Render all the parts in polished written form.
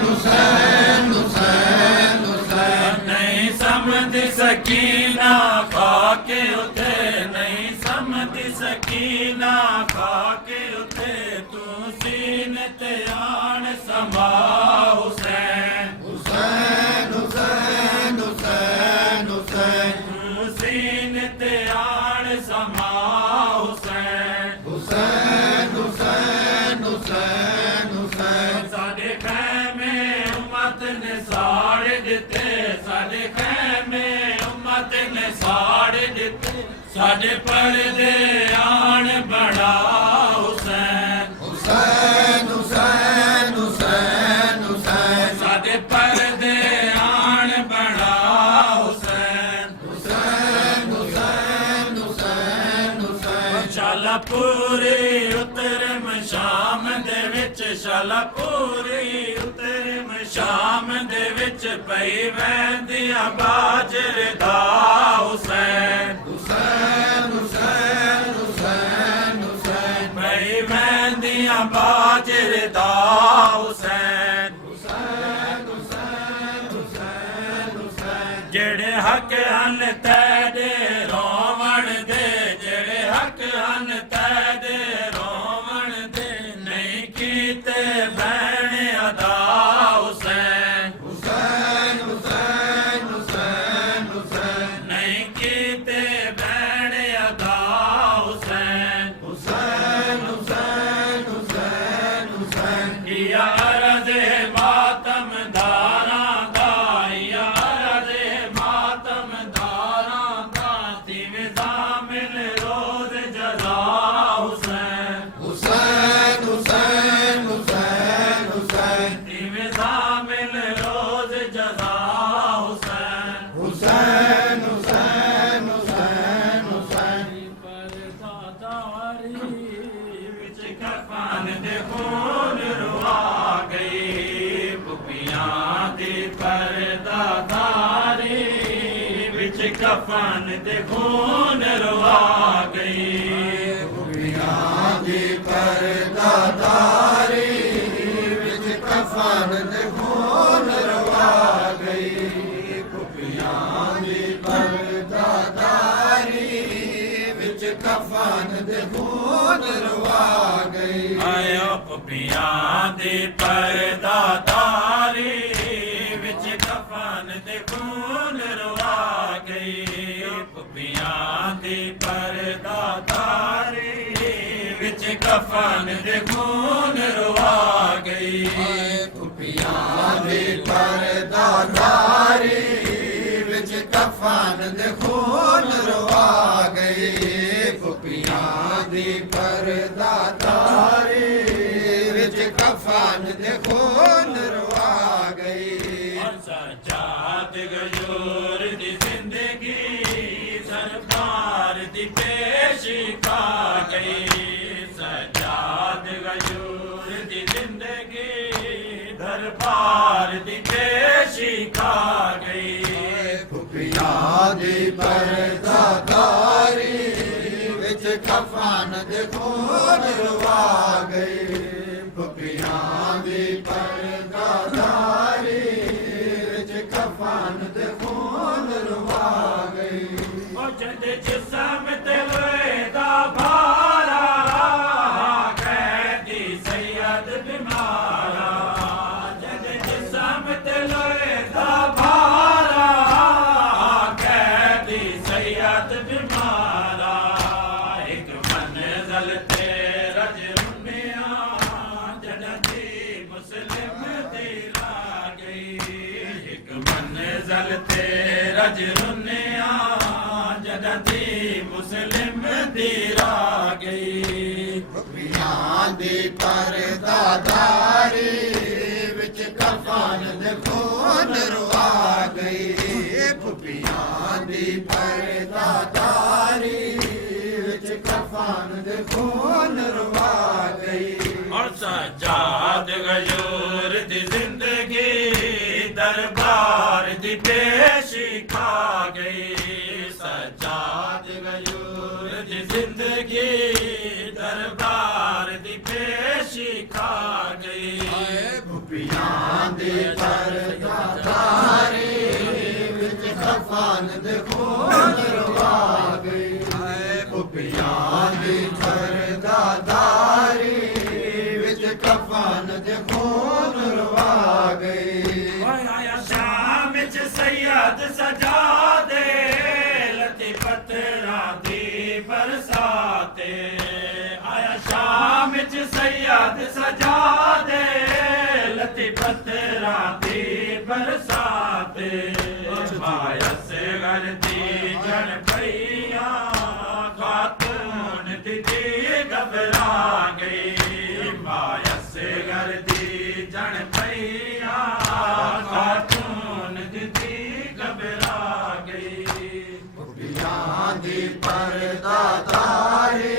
حسین حسین حسین نہیں سمجھ سکینہ خاک اتے نہیں سمجھ سکینہ خاک اتے تو سینے تے آن سما حسین حسین حسین حسین حسین تو سینے تے آن سما حسین حسین حسین حسین حسین ساڈے خیمے امت نے ساڑ دیتے ساڈے خیمے امت نے ساڑ دیتے ساڈے پردے آن بڑا حسین حسین حسین حسین حسین ساڈے پردے آن بڑا حسین حسین حسین حسین حسین شالا پوری اترم شام دے وچ شالا پوری اترم شام دے وچ پئی ویندیاں باجر دا حسین حسین حسین حسین حسین پئی ویندیاں باجر دا حسین حسین حسین حسین حسین جڑے حق ہن تیرے روون دے جڑے حق ہن تیرے روون دے نہیں کیتے بہن ادا حسین حسین حسین حسین حسین نہیں کیتے بہن ادا حسین حسین حسین حسین حسین یا عرض ماتم داراں دا یا عرض ماتم داراں دا تیویں ضامن روز جزا حسین حسین حسین حسین حسین تیویں ضامن روز جزا حسین حسین حسین حسین حسین پرداداری وچ کفن دے خون روا گئی پپیاں دی پرداداری وچ کفن دے خون روا گئی پپیاں دی پرداداری وچ کفن دے خون روا گئی پپیاں دی پرداداری وچ کفن دے خون روا گئی آیا پپیاں دی پرداداری وچ کفن دے خون روا گئی پپیاں دی پرداداری وچ کفن دے خون روا گئی پپیاں دی پرداداری وچ کفن دے خون روا گئی پپیاں دی پرداداری وچ کفن دے خون روا گئی اور سجاد غیور دی زندگی سرکار دی پیشی کھا گئی سجاد غیور دی زندگی دربار دی پیشی کھا گئی پپیاں دی پرداداری وچ کفن دے خون روا گئی پپیاں دی پرداداری وچ کفن دے خون روا گئی او جد جسم تے لوئے دا بھارا قیدی سید بیمارا جد جسم تے لوئے دا بھارا قیدی سید بیمارا ایک منزل تے رج رنیاں جنتی مسلم دی لا گئی ایک منزل تے رج رنیاں جنتی مسلم دی را گئی پپیاں دی پرداداری وچ کفن دے خون روا گئی پپیاں دی پرداداری وچ کفن دے خون روا گئی اور سجاد غیور دی زندگی دربار دی پیشی کھا گئی سجاد غیور دی زندگی دربار دی پیشی کھا گئی پپیاں ਦੀ ਪਰਦਾਦਾਰੀ ਵਿੱਚ ਕਫਨ ਦੇ ਖੂਨ ਰਵਾ ਗਈ ਭੁਪਿਆਂ ਦੀ ਪਰਦਾਦਾਰੀ ਵਿੱਚ ਕਫਨ ਦੇ ਖੂਨ ਰਵਾ ਗਈ ਆਇਆ ਸ਼ਾਮ ਵਿੱਚ ਸੈਯਦ ਸਜਾ ਦੇ ਲਤੀ ਪੱਥਰਾਂ ਦੀ ਬਰਸਾਤੇ ਆਇਆ ਸ਼ਾਮ ਵਿੱਚ ਸੈਯਦ ਸਜਾ ਦੇ ਲਤੀ ਪੱਥਰਾਂ ਦੀ ਬਰਸਾਤੇ ਮਾਇਆ ਸੇ ਗਰਦੀ ਜਨ ਪਈਆ ਖਾਤੂਨ ਦੀ ਘਬਰਾ ਗਈ ਮਾਇਆ ਸੇ ਗਰਦੀ ਜਨ ਪਈਆ ਖਾਤੂਨ ਦੀ ਘਬਰਾ ਗਈ ਭੁਪਿਆਂ ਦੀ ਪਰਦਾਦਾਰੀ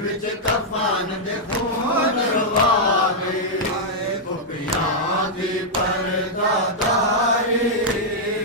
ਵਿੱਚ ਕਫਨ ਦੇ ਖੂਨ ਰਵਾ ਗਈ ਭੁਪਿਆਂ ਦੀ ਪਰਦਾਦਾਰੀ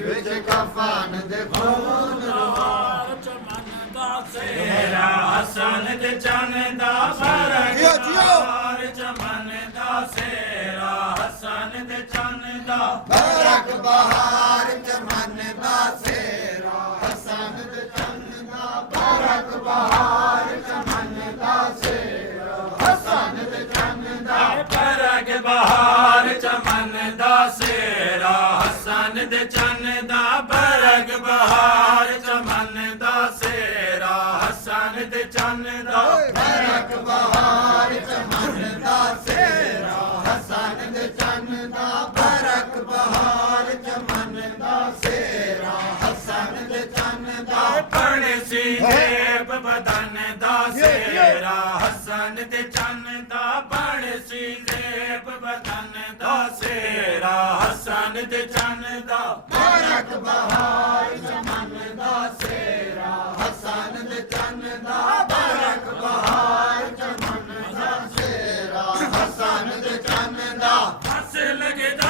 ਵਿੱਚ ਕਫਨ ਦੇ ਖੂਨ ਰਵਾ ਚਮਨ ਦਾ ਸੇਰਾ ਹਸਨ ਤੇ ਚੰਨ ਦਾ ਫਰਕ ਜਿਉ, ਜਿਉ। ਚਮਨ ਦਾ ਸੇਰਾ ਹਸਨ ਤੇ ਚੰਨ ਦਾ ਬਰਕ ਬਹਾਰ ਚਮਨ ਦਾ ਸੇਰਾ ਹਸਨ ਦੇ ਚੰਨ ਦਾ ਬਰਕ ਬਹਾਰ ਚਮਨ ਦਾ ਸੇਰਾ ਹਸਨ ਦੇ ਚੰਨ ਦਾ ਫਰਕ ਬਹਾਰ ਚਮਨ ਦਾ ਸੇਰਾ ਹਸਨ ਦੇ ਚੰਨ ਦਾ ਫਰਕ ਬਹਾਰ ਚਮਨ ਦਾ ਸੇਰਾ ਹਸਨ ਦੇ ਚੰਨ ਦਾ ਬਰਕ ਬਹਾਰ ਚਮਨ ਦਾ ਸੇਰਾ ਹਸਨ ਦੇ ਚੰਨ ਦਾ ਬਰਕ ਬਹਾਰ ਚਮਨ ਦਾ ਸੇਰਾ ਹਸਨ ਦੇ ਚੰਨ ਦਾ ਪਰਣੇ ਸੀ ਜੇਬ ਬਦਨ ਦਾ ਸੇਰਾ ਹਸਨ ਦੇ ਚੰਨ ਦਾ ਪਰਣੇ ਸੀ ਜੇਬ ਬਦਨ ਦਾ ਸੇਰਾ ਹਸਨ ਦੇ ਚੰਨ ਦਾ ਬਰਕ ਬਹਾਰ ਚਮਨ ਦਾ ਸੇਰਾ ਹਸਨ ਦੇ ਚੰਨ ਦਾ ਬਰਕ ਬਹਾਰ ਚਮਨ ਦਾ ਸੇਰਾ ਹਸਨ ਦੇ ਚੰਨ ਦਾ ਬਸ ਲੱਗਦਾ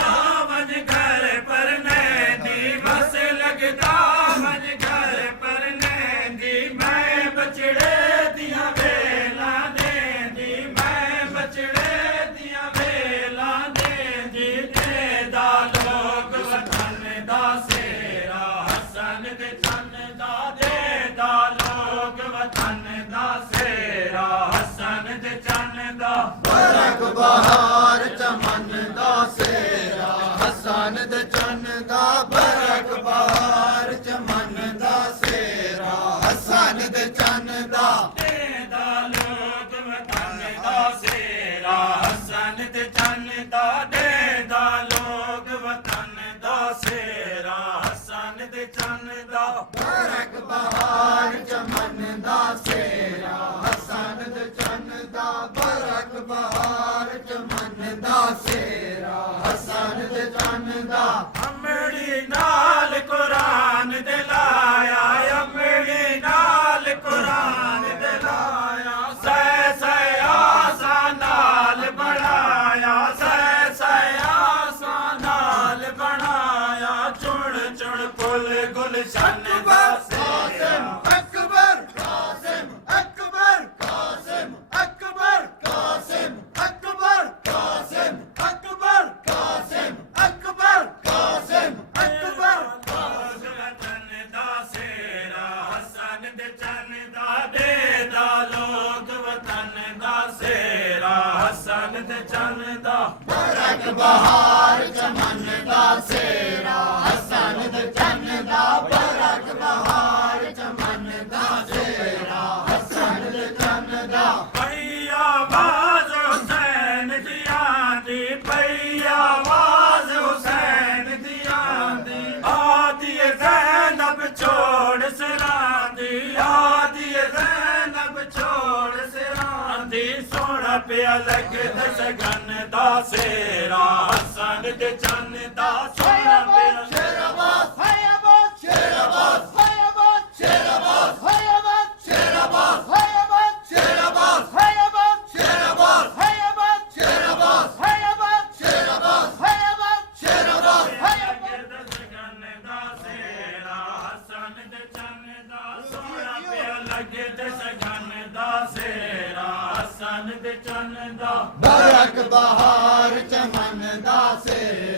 ਮਨ ਘਰ ਪਰਨੇ ਦੀ ਬਸ ਲੱਗਦਾ ਮਨ ਘਰ ਪਰਨੇ ਦੀ ਮੈਂ ਬਚੜੇ ਦੀਆਂ ਵੇਲਾਂ ਦੇ ਦੀ ਮੈਂ ਬਚੜੇ ਦੀਆਂ ਵੇਲਾਂ ਦੇ ਦੀ ਦੇ ਦਾ ਲੋਕ ਵਤਨ ਦਾ ਸੇਰਾ ਹਸਨ ਦੇ ਚੰਨ ਦਾ ਦੇ ਦਾ ਲੋਕ ਵਤਨ ਦਾ ਸੇਰਾ ਹਸਨ ਦੇ ਚੰਨ ਦਾ ਬਰਕ ਬਹਾਰ ਚਮਨ ਦਾ ਸੇਰਾ ਹਸਨ ਦੇ ਚੰਨ ਦਾ ਬਰਕ ਬਹਾਰ ਚਮਨ ਦਾ ਸੇਰਾ ਹਸਨ ਦੇ ਚੰਨ ਦਾ ਦਾ ਲੋਕ ਵਤਨ ਦਾ ਸੇਰਾ ਹਸਨ ਤੇ ਚੰਨ ਦਾ ਦੇ ਦਾ ਲੋਕ ਵਤਨ ਦਾ ਸੇਰਾ ਹਸਨ ਤੇ ਚੰਨ ਦਾ ਬਰਕ ਬਹਾਰ ਚਮਨ ਦਾ ਸੇਰਾ ਹਸਨ ਦੇ ਚੰਨ ਦਾ ਬਰਕ ਬਹਾਰ ਚਮਨ ਦਾ ਸੇਰਾ ਹਸਨ ਦੇ ਚੰਨ ਦਾ ਅਮੜੀ ਨਾਲ ਕੁਰਾਨ ਦੇ ਲਾਇਆ ਅਮੜੀ ਨਾਲ ਕੁਰਾਨ ਦੇ ਲਾਇਆ ਸੈ ਸੈ ਆਸਾਂ ਨਾਲ ਬਣਾਇਆ ਸੈ ਸੈ ਆਸਾਂ ਨਾਲ ਬਣਾਇਆ ਚੁਣ ਚੁਣ ਫੁੱਲ ਗੁਲਸ਼ਨ ਦਾ ਕਾਸਿਮ ਅਕਬਰ ਕਾਸਿਮ ਅਕਬਰ ਕਾਸਿਮ ਅਕਬਰ ਕਾਸਿਮ ਅਕਬਰ ਕਾਸਿਮ ਅਕਬਰ ਕਾਸਿਮ ਅਕਬਰ ਕਾਸਿਮ ਅਕਬਰ ਵਤਨ ਦਾ ਸੇਰਾ ਹਸਨ ਦੇ ਚੰਨ ਦਾ ਦੇ ਦਾ ਲੋਕ ਵਤਨ ਦਾ ਸੇਰਾ ਹਸਨ ਦੇ ਚੰਨ ਦਾ ਬਰਕ ਬਹਾਰ ਚਮਨ ਦਾ ਸੇਰਾ ਹਸਨ ਦੇ ਚੰਨ ਦਾ ਬਰਕ ਬਹਾਰ ਚਮਨ ਦਾ ਸੇਰਾ ਹਸਨ ਦੇ ਚੰਨ ਦਾ ਪਈ ਆਵਾਜ਼ ਹੁਸੈਨ ਦੀਆਂ ਦੀ ਪਈ ਆਵਾਜ਼ ਹੁਸੈਨ ਦੀਆਂ ਦੀ ਆਦੀ ਜ਼ੈਨਬ ਛੋੜ ਸਿਰਾਂ ਦੀ ਆਦੀ ਜ਼ੈਨਬ ਛੋੜ ਸਿਰਾਂ ਦੀ ਸੋਹਣਾ ਪਿਆ ਲੱਗਦਾ ਸਗਨ ਦਾ ਸੇਰਾ ਹਸਨ ਦੇ ਚੰਨ ਦਾ ਸੋਹਣਾ ਪਿਆ ਸ਼ੇਰਾਬਾਦ ਹਾਇਆਬਾਦ ਸ਼ੇਰਾਬਾਦ ਹਾਇਆਬਾਦ ਸ਼ੇਰਾਬਾਦ ਹਾਇਆਬਾਦ ਸ਼ੇਰਾਬਾਦ ਹਾਇਆਬਾਦ ਸ਼ੇਰਾਬਾਦ ਹਾਇਆਬਾਦ ਸ਼ੇਰਾਬਾਦ ਹਾਇਆਬਾਦ ਸ਼ੇਰਾਬਾਦ ਹਾਇਆਬਾਦ ਸ਼ੇਰਾਬਾਦ ਹਾਇਆਬਾਦ ਸ਼ੇਰਾਬਾਦ ਹਾਇਆਬਾਦ ਸਗਨ ਦਾ ਸੇਰਾ ਹਸਨ ਦੇ ਚੰਨ ਦਾ ਸੋਹਣਾ ਪਿਆ ਲੱਗਦਾ ਸਗਨ ਦਾ ਸੇਰਾ ਹਸਨ ਦੇ ਚੰਨ ਦਾ ਬਰਕ ਬਹਾਰ ਚਮਨ ਦਾ ਸੇਰਾ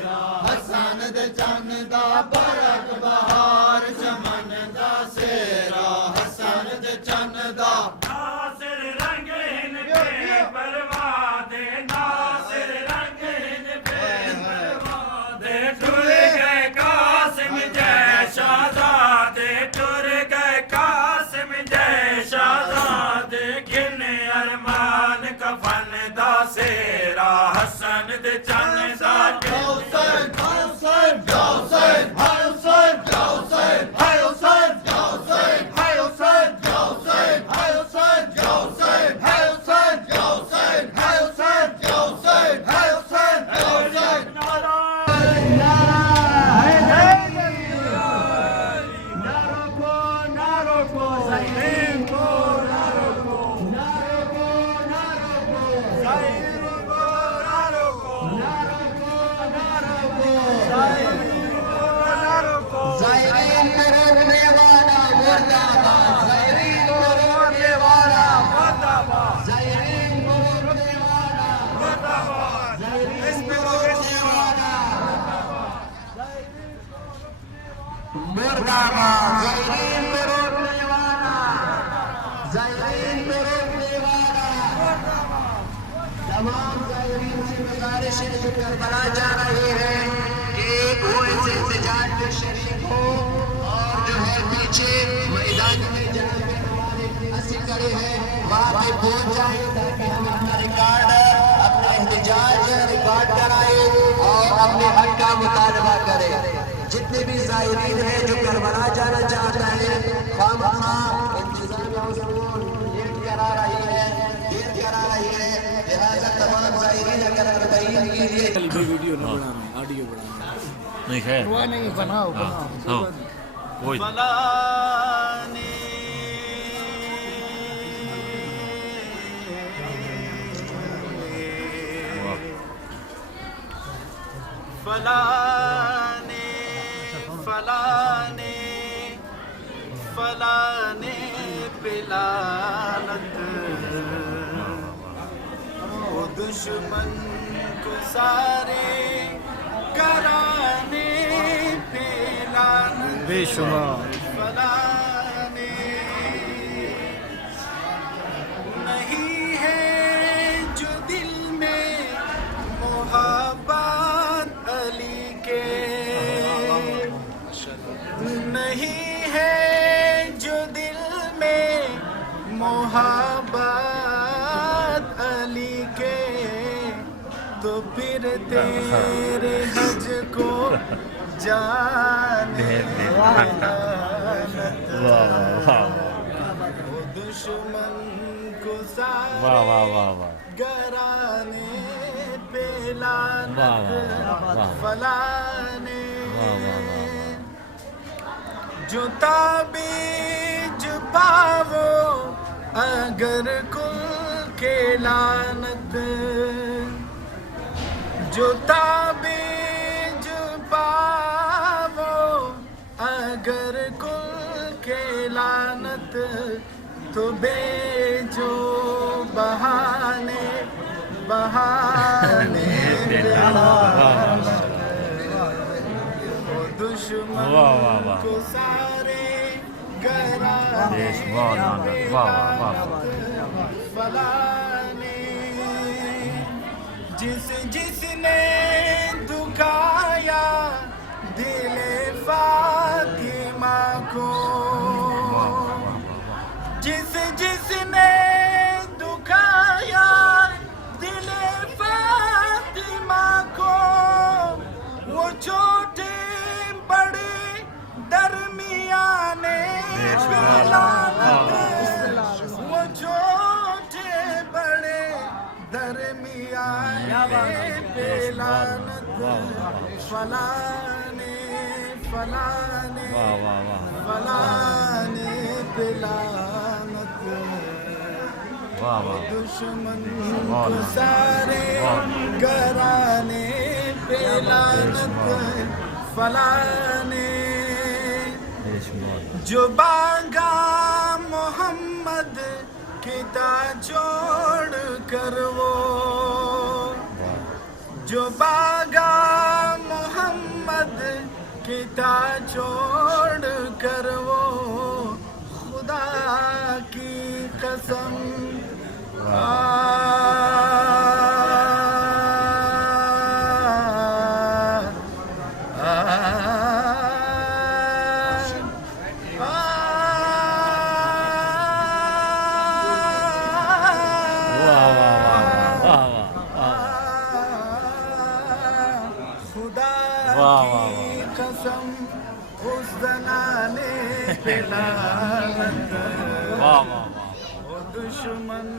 ਬਰਕ ਬਹਾਰ ਚਮਨ ਦਾ ਸੇਰਾ ਹਸਨ ਦੇ ਚੰਨ ਦਾ ਨਾਸਿਰ ਰੰਗੀਨ ਬੇਪਰਵਾਹ ਦੇ ਨਾਸਿਰ ਰੰਗੀਨ ਬੇਪਰਵਾਹ ਦੇ ਟੁਰ ਗਏ ਕਾਸਿਮ ਜੈ ਸ਼ਾਹਜ਼ਾਦੇ ਟੁਰ ਗਏ ਕਾਸਿਮ ਜੈ ਸ਼ਾਹਜ਼ਾਦੇ ਗਿਨ ਅਰਮਾਨ ਕਫਨ ਦਾ ਸੇਰਾ ਹਸਨ ਦੇ ਚੰਨ ਦਾ Hussein, Hussein, Hussein, Hussein, Hussein, Hussein, Hussein, Hussein, Hussein, Hussein, Hussein, Hussein, Hussein, Hussein, Hussein, Hussein, Hussein. زائرین کو روکنے والا مرداباد زائرین کو روکنے والا مرداباد زائرین کو روکنے والا مرداباد زائرین کو روکنے والا مرداباد زائرین کو روکنے والا زائرین کو روکنے والا تمام زائرین سے گزارش ہے جو کربلا جا رہے ہیں کہ ایک ہوئے سے احتجاج میں شریک ہو اور جو ہے پیچھے میدان میں جا کے ہمارے اسی کڑے ہیں وہاں پہ پہنچ جائیں تاکہ ہم اپنا ریکارڈ اپنا احتجاج ریکارڈ کرائیں اور اپنے حق کا مطالبہ کریں جتنے بھی زائرین ہیں جو کربلا جانا چاہتا ہے خواہ انتظامیہ لیٹ کرا رہی ہے دیر کرا رہی ہے لہذا تمام زائرین اگر تبعید کے لیے ویڈیو نہ بنانے آڈیو بنانے نہیں خیر وہ نہیں بناؤ ہاں کوئی فلانے پلانت وہ دشمن کو سارے کرانے پلانت بے شمار فلانے نہیں ہے جو دل میں محبت علی کے نہیں ہے جو دل میں محبت علی کے تو پھر تیرے حج کو جانے وہ دشمن کو سارے گرانے پہ لعنت فلانے جو تعبیج پاو اگر کل کے لعنت جو تعبیج پاو اگر کل کے لعنت تو بھیجو بہانے دشمن کو سارے گرانے فلانے جس نے دکھایا دل فاطمہ کو جس نے دکھایا دل فاطمہ کو وہ چھوٹے بڑے درمیانے وہ چھوٹے بڑے درمیانے پہ لعنت فلانے فلانے فلانے پہ لعنت دشمن کو سارے گرانے پہ لعنت فلانے جو باغا محمد کتا چھوڑ کر وہ جو باغا محمد کتا چھوڑ کر وہ خدا کی قسم قسم اس زنانے پہ لعنت وہ دشمن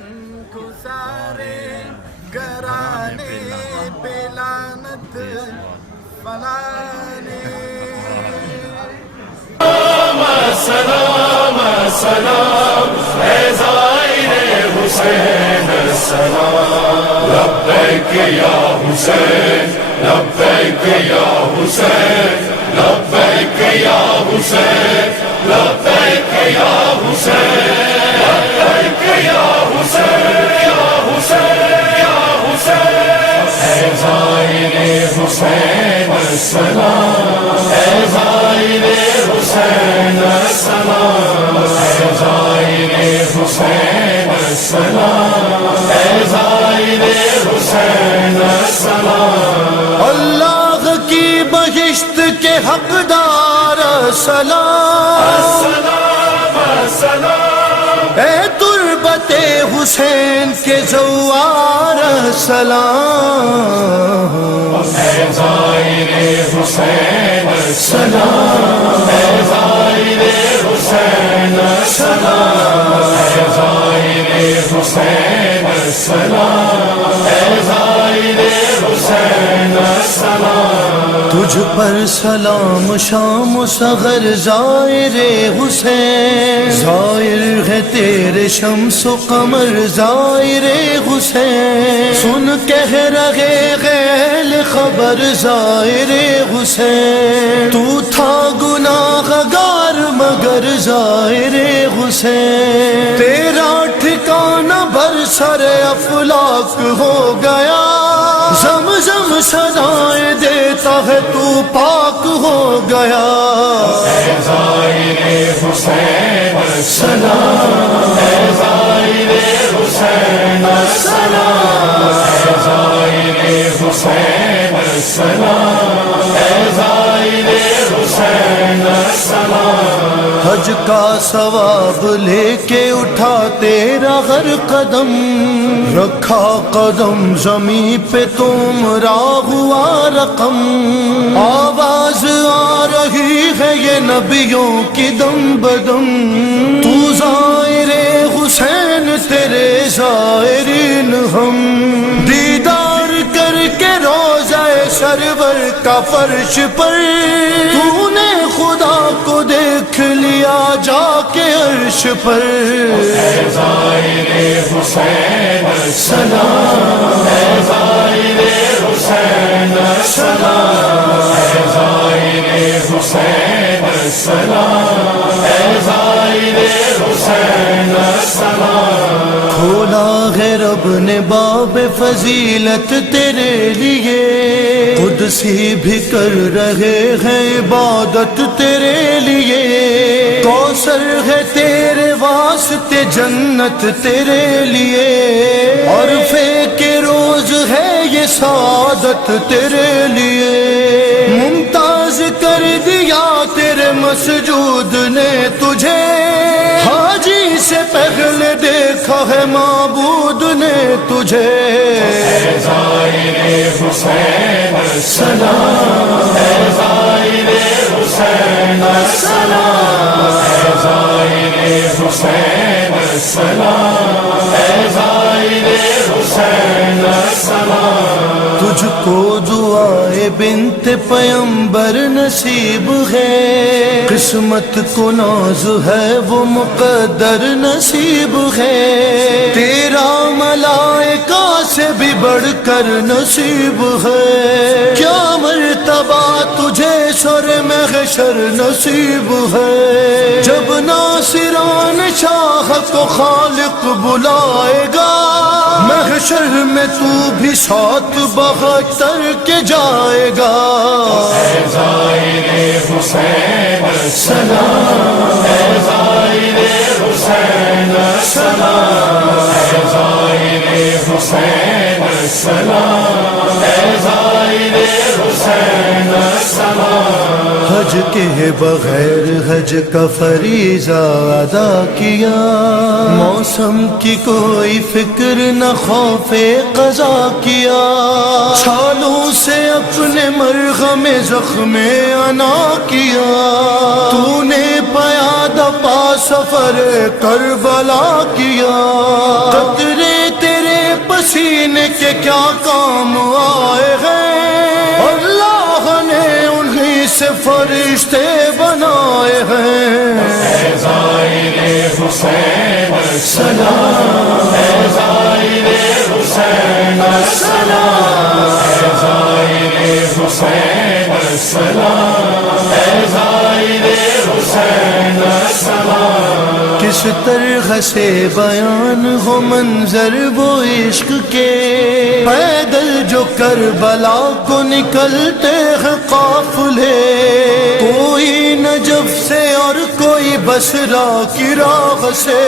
کو سارے گرانے پہ لعنت فلانے سلام سلام اے زائر حسین سلام لبیک یا حسین لبیک یا حسین لبیک یا حسین لبیک یا حسین لبیک یا حسین یا حسین یا حسین اے زائر حسین سلام اے زائر حسین سلام اے زائر حسین سلام اے زائر حسین سلام اللہ کی بہشت کے حقدار سلام سلام سلام اے تربت حسین کے زوار سلام اے زائر حسین سلام اے زائر حسین سلام اے زائر حسین سلام اے زائر حسین سلام تجھ پر سلام شام و سحر زائر حسین زائر ہے تیرے شمس و قمر زائر حسین سن کہہ رہے غیل خبر زائر حسین تو تھا گناہ گار مگر زائر حسین تیرا ٹھکانہ برسر افلاک ہو گیا زمزم سدائیں دیتا ہے تو پاک ہو گیا اے زائر حسین سلام اے زائر حسین سلام اے زائر حسین سلام اے زائر حسین سلام حج کا ثواب لے کے اٹھا تیرا ہر قدم رکھا قدم زمین پہ تمہارا ہوا رقم آواز آ رہی ہے یہ نبیوں کی دم بدم تو زائر حسین تیرے زائرین ہم دیدار کر کے روضہ سرور کا فرش پر تو نے خدا کو دیکھ لیا جا کے عرش پر اے زائر حسین سلام اے زائر حسین سلام اے زائر حسین سلام اے زائر حسین سلام کھولا ہے رب نے باب فضیلت تیرے لیے قدسی بھی کر رہے ہیں عبادت تیرے لیے کوثر ہے تیرے واسطے جنت تیرے لیے عرفے کے روز ہے یہ سعادت تیرے لیے ممتاز کر دیا تیرے مسجود نے تجھے حاجی سے پہلے دیکھا ہے معبود نے تجھے اے زائر حسین سلام اے زائر حسین سلام اے زائر حسین سلام اے زائر حسین سلام تجھ کو دعائے بنت پیمبر نصیب ہے قسمت کو ناز ہے وہ مقدر نصیب ہے تیرا ملائکہ سے بھی بڑھ کر نصیب ہے کیا مرتبہ تجھے سر محشر نصیب ہے جب ناصران شاہ کو خالق بلائے گا محشر میں تو بھی 772 کے جائے گا اے زائر حسین السلام، اے زائر حسین السلام۔ حج کے بغیر حج کا فریضہ ادا کیا، موسم کی کوئی فکر نہ خوف قضا کیا، چھالوں سے اپنے مرغم زخم انا کیا، تو نے پیادہ پا سفر کربلا کیا، قطرے تیرے پسینے کے کیا کام آئے ہیں، اللہ نے انہی سے فرشتے بنائے ہیں۔ اے زائر حسین السلام، اے زائر حسین السلام، اے زائر حسین السلام، اے زائر حسین السلام۔ کس طرح سے بیان ہو منظر وہ عشق کے، پیدل جو کربلا کو نکلتے ہیں قافلے، کوئی نجف سے اور کوئی بصرہ کی راہ سے،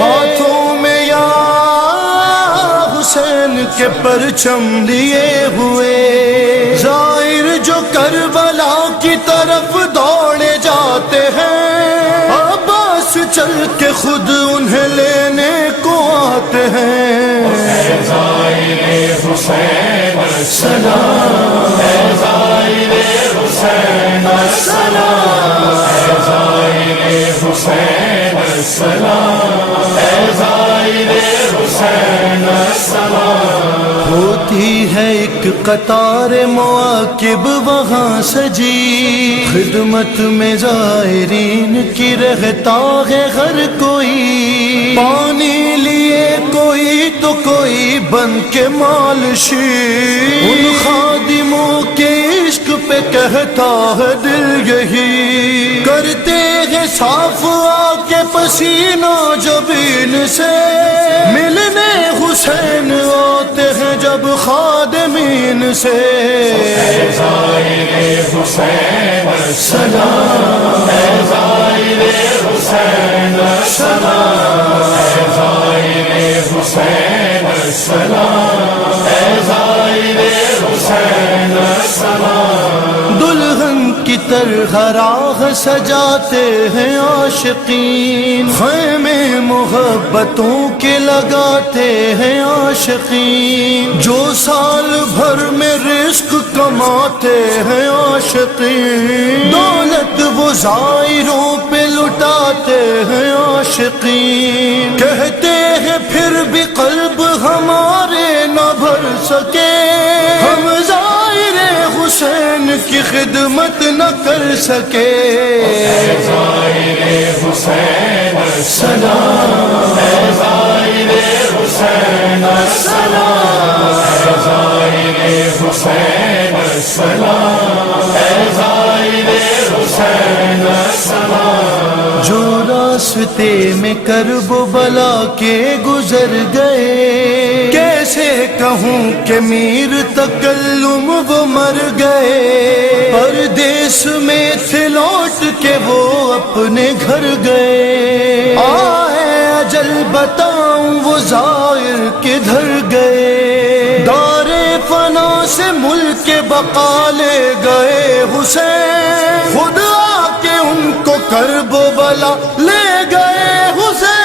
ہاتھوں میں یا حسین کے پرچم لیے ہوئے، زائر جو کربلا کی طرف دوڑے جاتے ہیں، عباس چل کے خود انہیں لینے کو آتے ہیں۔ اے زائر حسین السلام، اے زائر حسین السلام، اے زائر حسین السلام، اے زائر حسین السلام۔ ہوتی ہے ایک قطار مواکب وہاں سجی، خدمت میں زائرین کی رہتا ہے ہر کوئی، پانی لیے کوئی تو کوئی بن کے مالشی، ان خادموں کے عشق پہ کہتا ہے دل یہی، کرتے ہیں صاف آ کے پسینہ جبین سے، ملنے حسین آتے ہیں جب خادمین سے۔ اے زائر حسین السلام، اے زائر حسین السلام، اے زائر حسین السلام، اے زائر حسین السلام۔ دلہن کی طرح راہ سجاتے ہیں عاشقین، خیمے محبتوں کے لگاتے ہیں عاشقین، جو سال بھر میں رزق کماتے ہیں عاشقین، دولت وہ زائروں پہ لٹاتے ہیں عاشقین، کہتے ہیں پھر بھی قلب ہمارے نہ بھر سکے، ہم زائر حسین کی خدمت نہ کر سکے۔ اے زائر حسین السلام، اے زائر حسین السلام، اے زائر حسین السلام، اے زائر حسین السلام۔ جو راستے میں کرب و بلا کے گزر گئے، کیسے کہوں کہ میر تکلم وہ مر گئے، پردیس میں تھے لوٹ کے وہ اپنے گھر گئے، آئے اجل بتاؤں وہ زائر کدھر گئے، دار فنا سے ملک بقا لے گئے حسین، خود آ کے ان کو کرب و بلا لے گئے حسین۔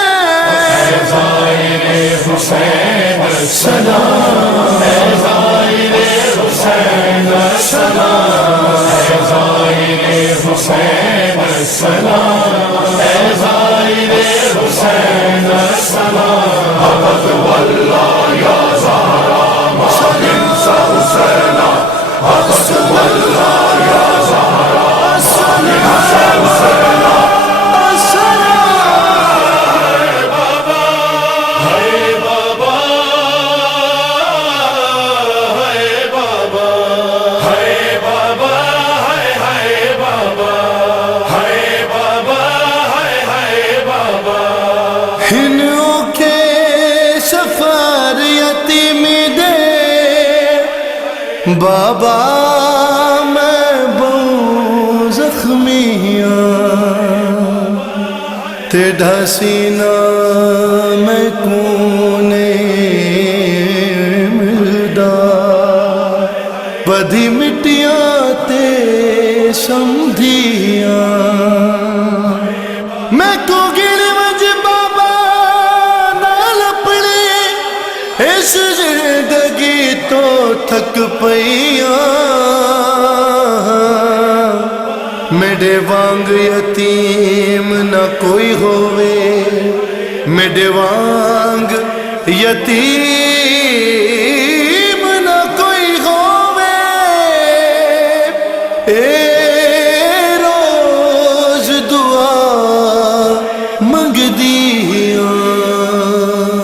اے زائر حسین السلام، اے زائر حسین السلام، اے زائر حسین السلام، اے زائر حسین السلام۔ ابد واللہ یا زہرا محمد حسین، ابد واللہ یا زہرا محمد حسین۔ بابا میں بہت زخمی تیرا سینہ میں کونے پئیاں میرے وانگ یتیم نہ کوئی ہووے میرے وانگ یتیم نہ کوئی ہووے اے روز دعا منگ دیاں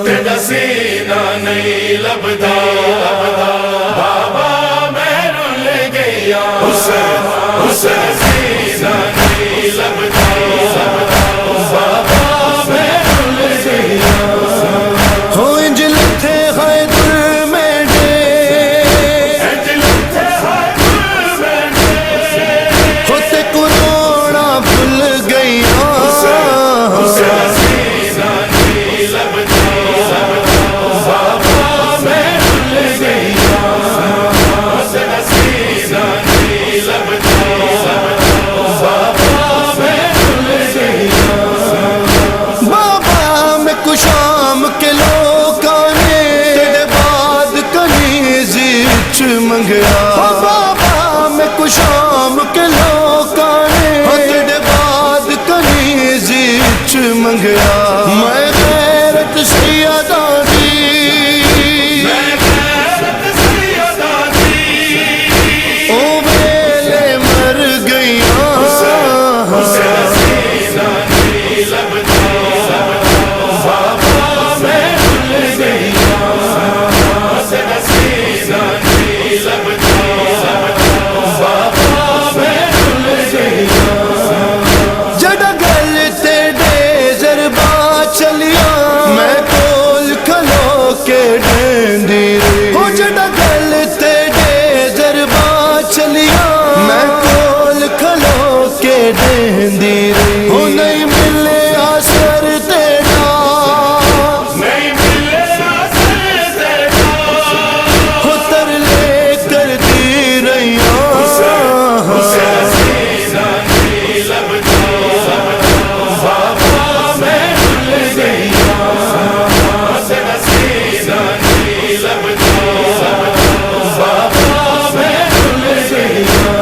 تیرا سینہ نہیں لبدا بابا میں رل گیا حسین سینہ نہیں لبدا بابا میں رل گیا ہو انج لتھے حیدر میڈے ہوتے کروڑا بھول گئیاں سینہ نہیں لبدا بابا میں رل گیا سینہ نہیں لبدا بابا میں رل گیا بابا میں کشام کے لوکاں نے تیرے بعد کنیز وچ منگیا بابا میں کشام کے لوکاں نے تیرے بعد کنیز وچ منگیا میں غیرت سیدہ دی او ویلے مر گئیاں سینہ نہیں لبدا بابا میں رل گیا سینہ نہیں لبدا بابا میں رل گیا جڑا گل تے ڈیزر با چلیاں میں کول کھلو کے ڈیندی رہی ہو جڑا گل تے ڈیزر با چلیاں میں کول کھلو کے ڈیندی رہی ہو نہیں ملے اثر تیرا نہیں ملے اثر تیرا ہو ترلے کرتی رہیاں سینہ نہیں لبدا بابا میں رل گیا سینہ نہیں لبدا بابا میں رل گیا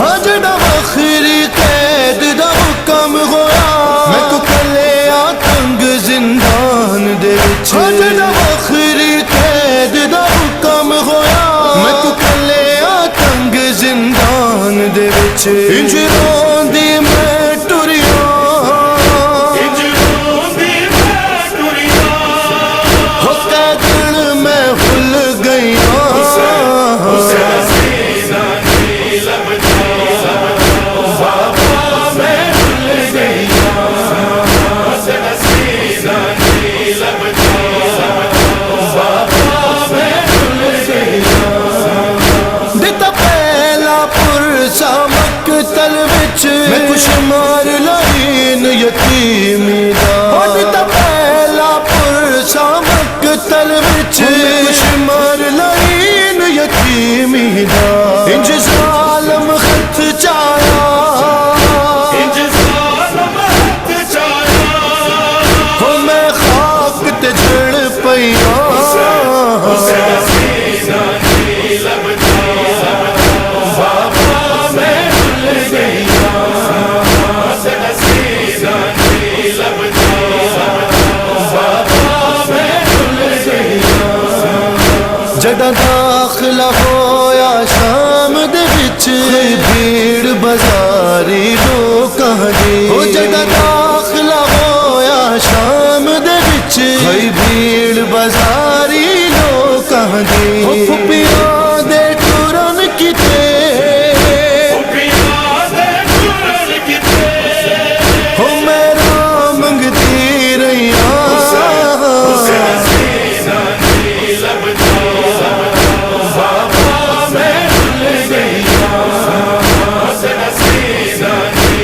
ہاں جڑا آخری قید دا حکم ہویا میں کو کلیا تنگ زندان دے وچ ہاں جڑا آخری قید دا حکم ہویا میں کو کلیا تنگ زندان دے وچ انج روندی میں ٹریاں ہو قیدن میں بھول گئیاں سینہ نہیں لبدا بابا میں رل گیا سینہ نہیں لبدا بابا میں رل گیا دتا پہلا پرسا مقتل وچ میں کچھ مار لائن یتیمی دا دتا پہلا پرسا مقتل وچ میں کچھ مار لائن یتیمی دا انج ظالم خط چایا انج ظالم ہتھ چایا ہو میں خاک تے جھڑ پئیاں سینہ نہیں لبدا بابا میں رل گیا سینہ نہیں لبدا بابا میں رل گیا جڑا داخلہ ہویا شام دے وچ بھیڑ بازاری لوکاں دی او جڑا داخلہ ہویا شام دے وچ بھیڑ بازاری لوکاں دی او پھپھیاں دے ٹرن کیتے ہو میرا منگتی رہیاں سینہ نہیں لبدا بابا میں رل گیا سینہ نہیں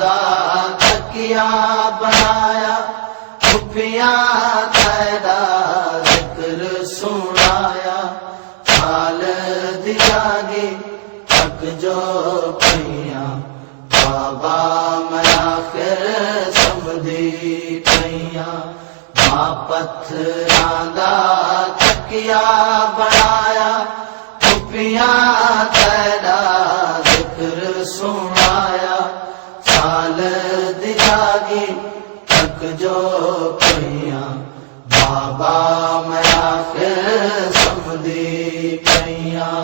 راندہ تکیا بنایا خفیہ قیدا ذکر سنایا حال دلاگی تک جو پئیاں بابا میا پھر سمدھی پئیاں ماں پتھراں دا تکیا بنایا خفیہ قیدا ذکر سنایا سال دلاگی تک جو پئیاں بابا میا پھر سمدھی پئیاں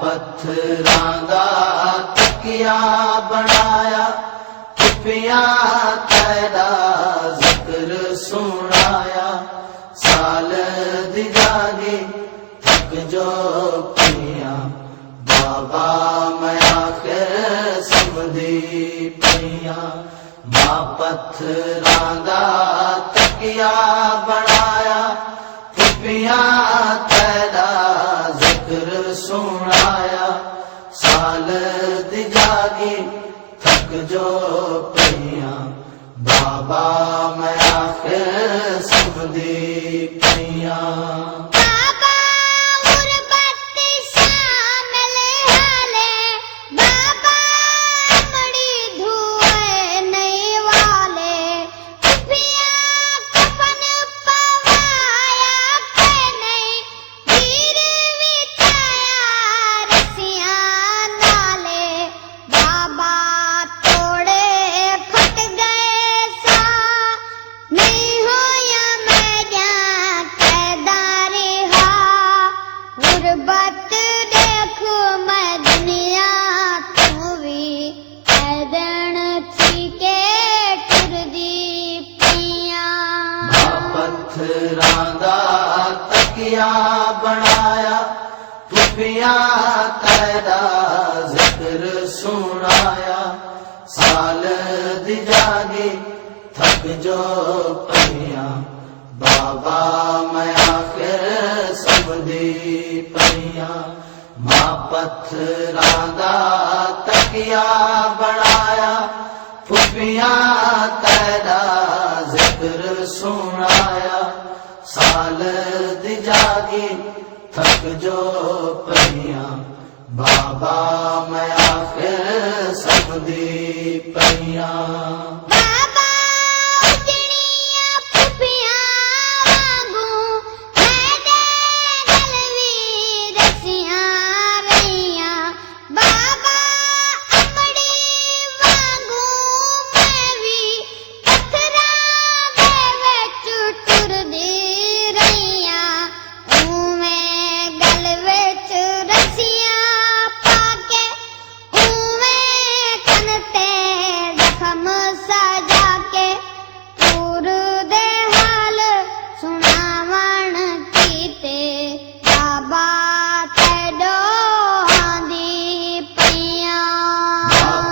پتھراں دا تکیا بنایا خفیہ قیدا ذکر سنایا سال دلاگی تک جو پئیاں بابا میا پھر سمدھی پئیاں ماں پتھراں دا تکیا بنایا خفیہ قیدا ذکر سنایا سال دلاگی تھک جو پئیاں بابا میا پھر سمدھی پئیاں پتھراں دا تکیا بنایا خفیہ قیدا ذکر سنایا سال دلاگی تھک جو پئیاں بابا میا پھر سمدھی پئیاں ماں پتھراں دا تکیا بنایا خفیہ قیدا ذکر سنایا سال دلاگی تھک جو پئیاں بابا میا پھر سمدھی پئیاں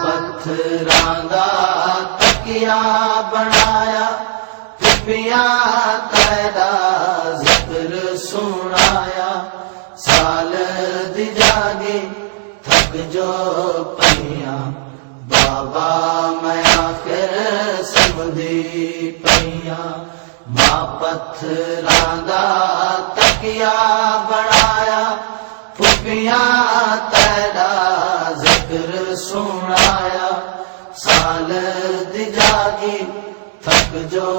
پتھراں دا تکیا بنایا خفیہ قیدا ذکر سنایا سال دلاگی تھک جو پئیاں بابا میا پھر سمدھی پئیاں ماں پتھراں دا تکیا بنایا خفیہ قیدا ذکر سنایا سال دلاگی تھک جو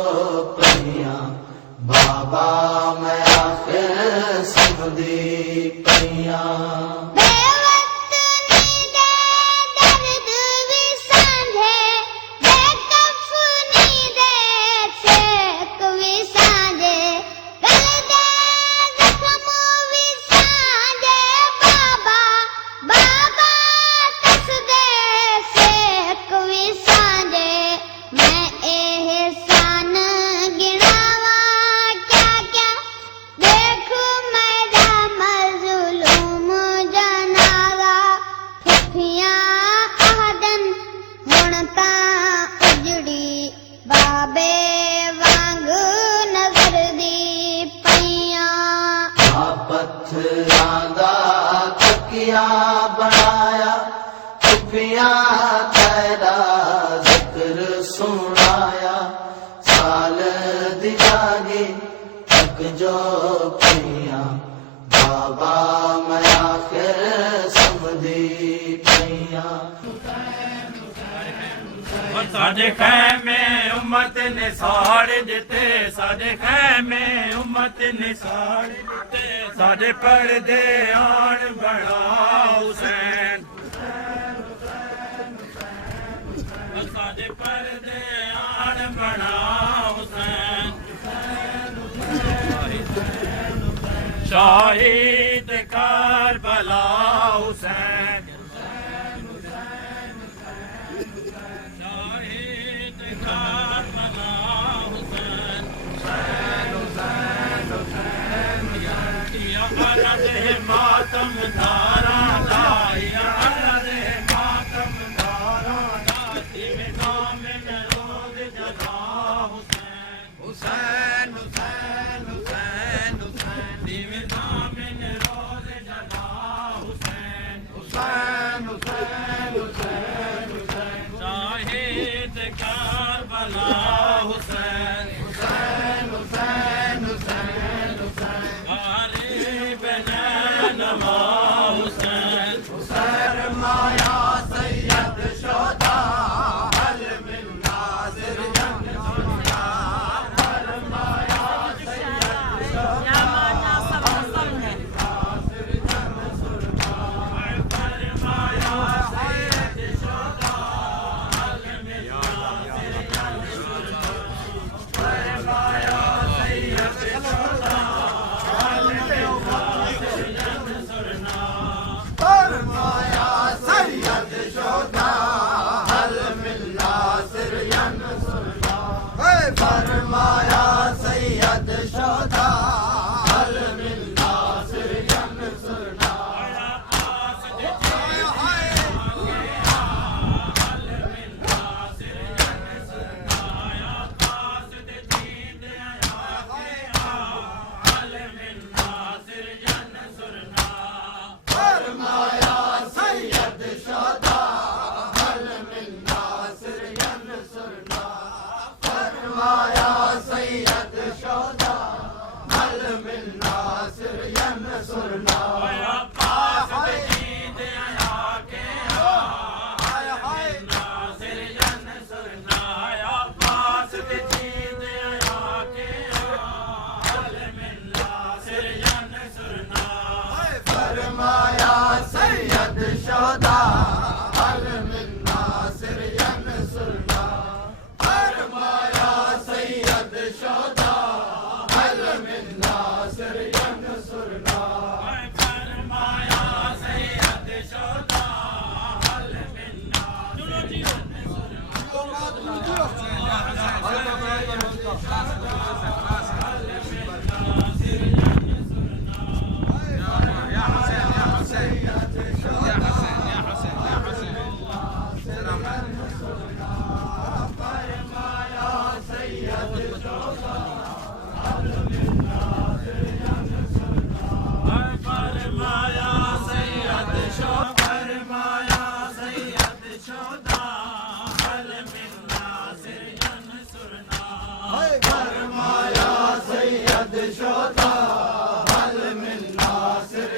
پئیاں بابا میا پھر سمدھی پئیاں درد بھی سانجھے بے کفنی دے تک جو پیاں بابا میں آخر سمدھی پیاں ساڈے خیمے امت نے ساڑ دتے ساڈے خیمے امت نے ساڑ دتے ساڈے پردے آن بڑا حسین ساڈے پردے آن بڑا حسین شاہد کربلا حسین شاہد کربلا حسین یا عرض ماتم دارا دا یا عرض ماتم دارا دا تیوے نام روز جلا حسین حسین حسین حسین حسین تیوے نام روز جلا حسین حسین حسین حسین حسین شاہد کربلا حسین حسین حسین حسین حسین غالب نینوا حسین فرمایا سید شہدا حل من ناصر جنگ فرمایا سید شہدا فرمایا سید شہدا حل من ناصر ینصرنا فرمایا سید شہدا حل من ناصر ینصرنا فرمایا سید شہدا حل من ناصر ینصرنا فرمایا سید شہدا حل من ناصر ینصرنا فرمایا سید شہدا حل من ناصر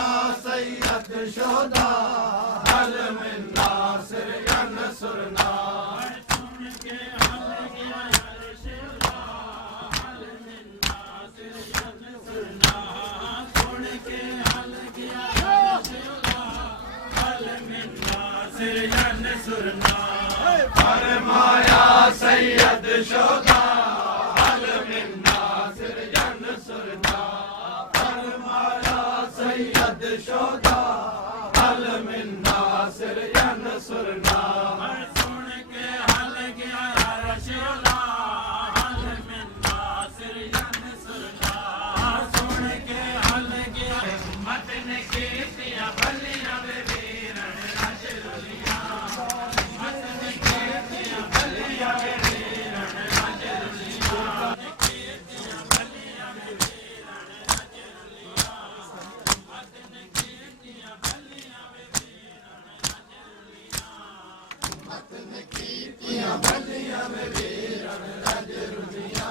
ینصرنا فرمایا سید شہدا حل من ناصر فرمایا سید شہدا حل من ناصر ینصرنا فرمایا سید شہدا حل من ناصر ینصرنا سن کے حل گیا عرش اعلیٰ حل من ناصر ینصرنا سن کے حل گیا ہمت نے کیتیاں بلیاں بے ویرن نشر لیا ہمت نے کیتیاں بلیاں بے ویرن نشر لیا کیتیاں بلیاں بے ویرن نشر لیا ہمت نے کیتیاں بلیاں بے ویرن نشر لیا ہمت نے کیتیاں بلیاں بے ویرن نشر لیا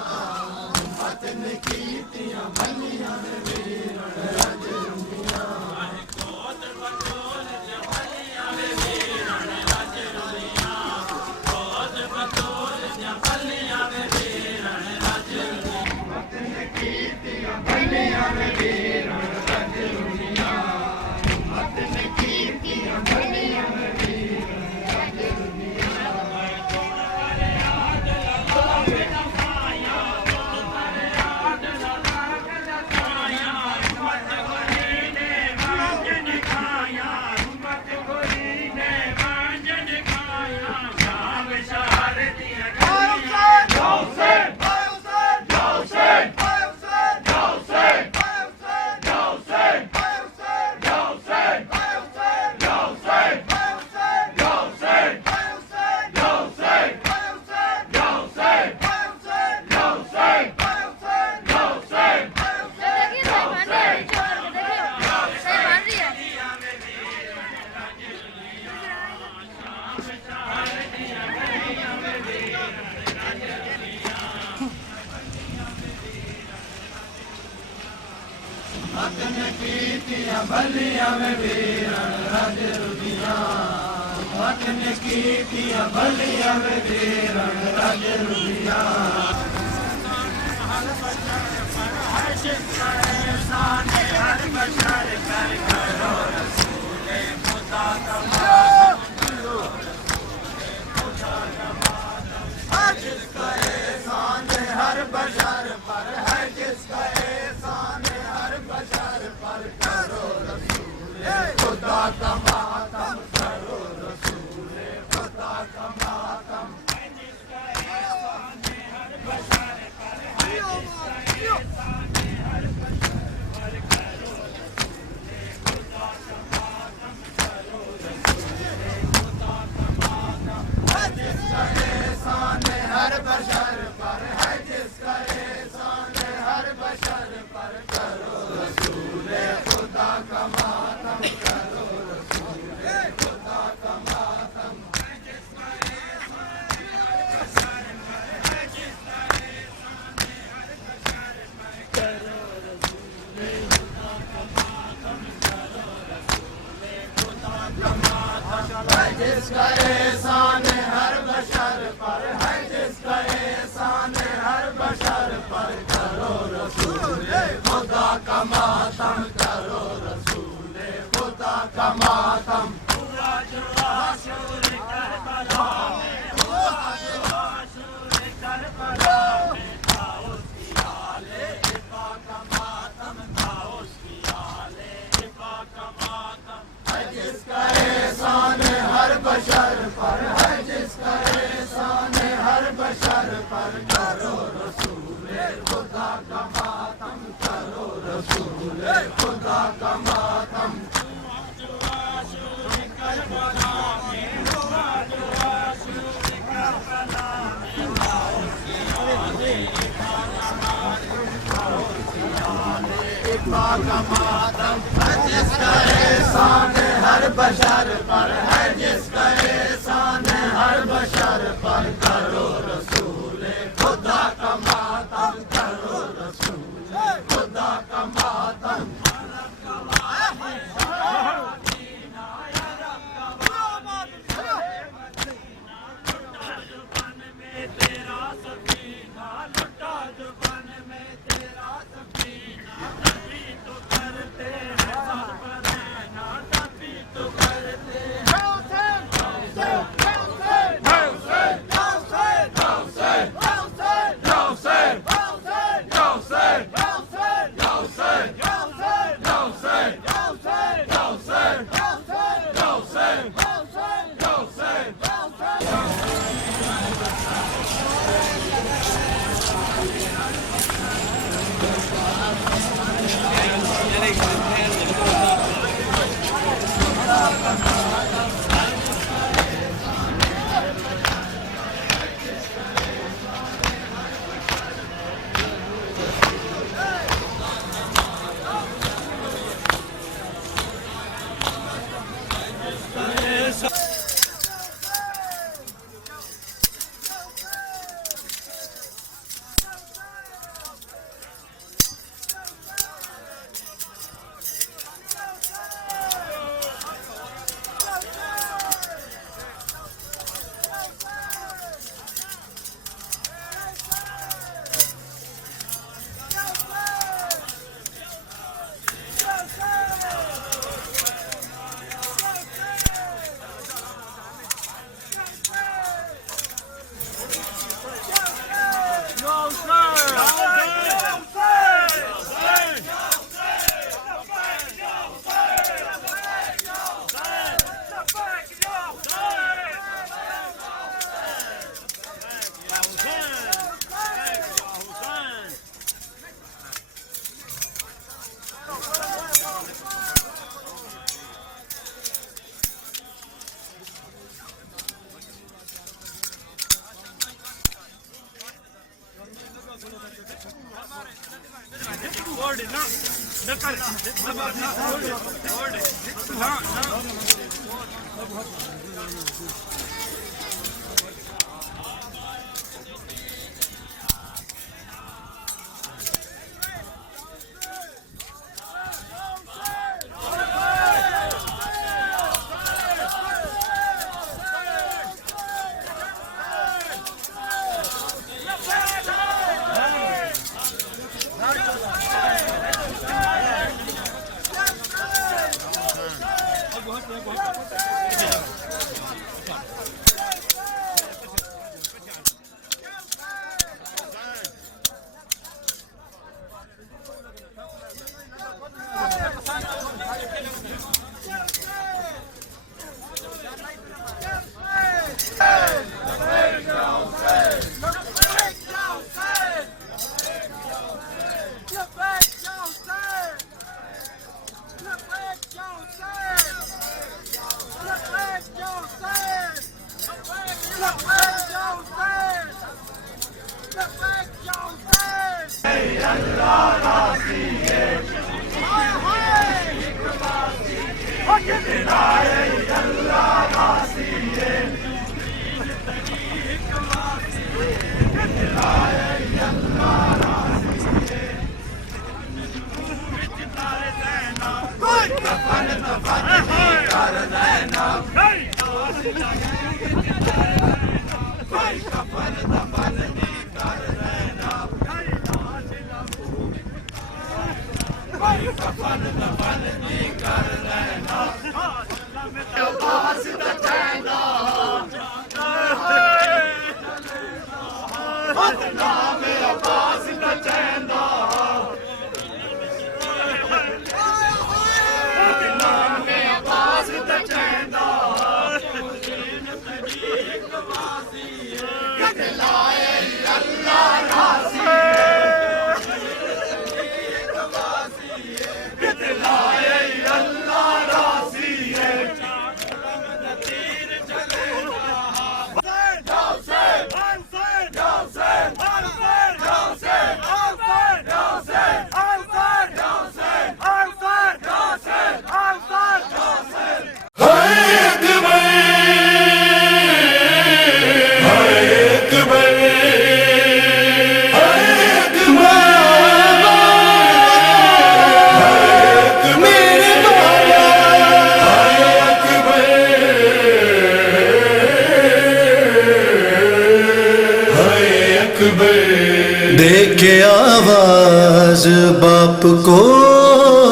دے کے آواز باپ کو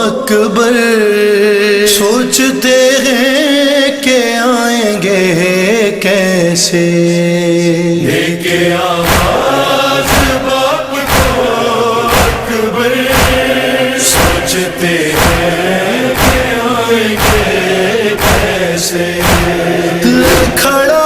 اکبر، سوچتے ہیں کہ آئیں گے کیسے. دے کے آواز باپ کو اکبر، سوچتے ہیں کہ آئیں گے کیسے. کھڑا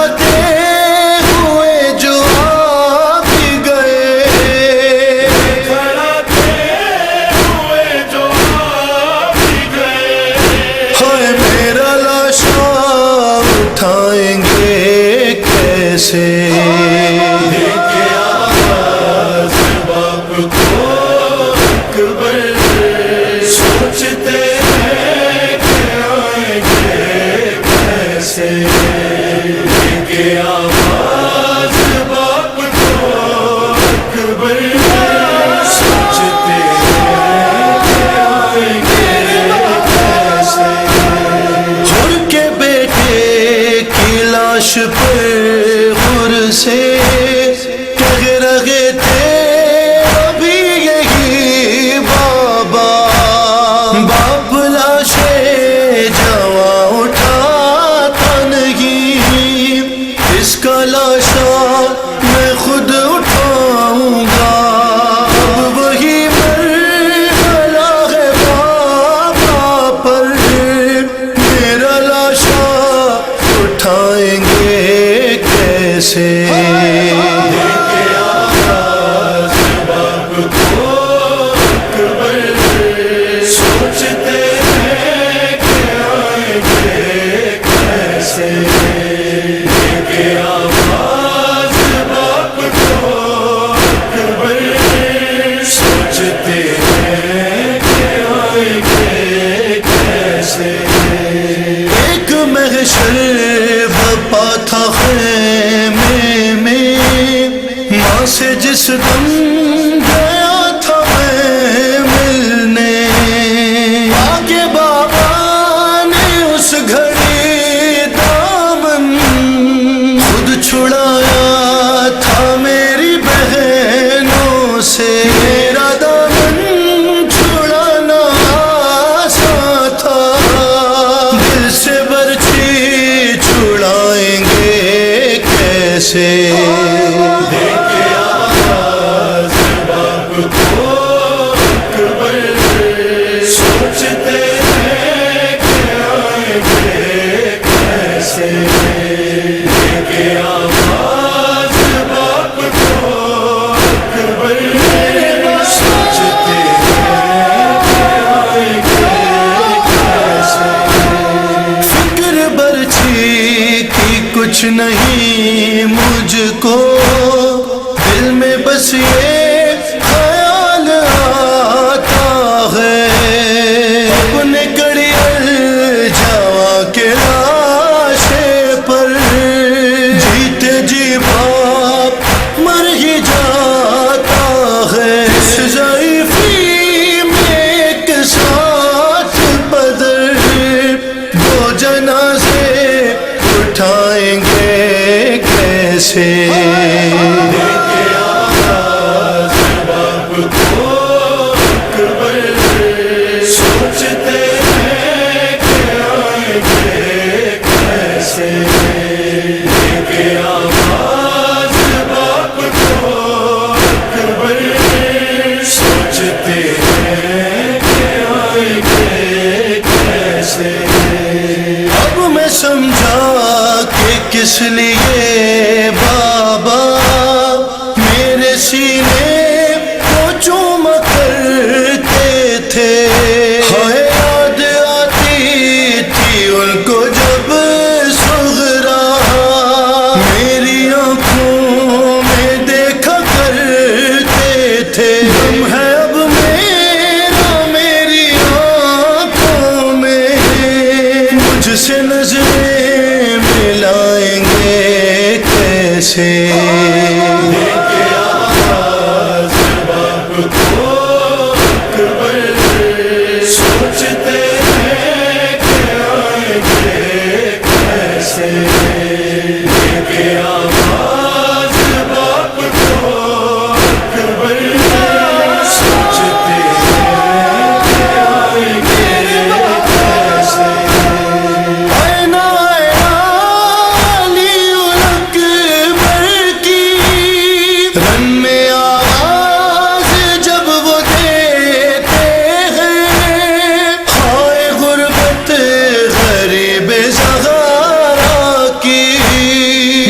اٹھائیں گے کیسے. سے جس دم گیا تھا میں ملنے، آگے بابا نے اس گھڑی دامن خود چھڑایا تھا میری بہنوں سے، میرا دامن چھڑانا آسان تھا، دل سے برچھی چھڑائیں گے کیسے، کچھ نہیں مجھ کو دل میں بس یہ خیال آتا ہے، اپنے کڑیل جاوا کے لاشے پر جیتے جی باپ مر ہی جاتا ہے، اس ضعیفی میں ایک ساتھ بدر دو جنازے اٹھائیں گے کیسے، سوچتے ہیں کہ آئیں گے کیسے، آواز باپ کو اکبر، سوچتے ہیں کہ آئیں گے کیسے، اب میں سمجھا کہ کس لیے بابا میرے سینے کو چوما کرتے تھے، ہائے یاد آتی تھی ان کو جب صغرا میری آنکھوں میں دیکھا کرتے تھے، غم ہے اب میرا میری آنکھوں میں، مجھ سے نظریں ملائیں گے کیسے، سوچتے ہیں کہ آئیں گے کیسے، آواز باپ کو اکبر، سوچتے ہیں کہ آئیں گے کیسے، رن میں آواز جب وہ دیتے ہیں، ہائے غربت غریب زغارا کی،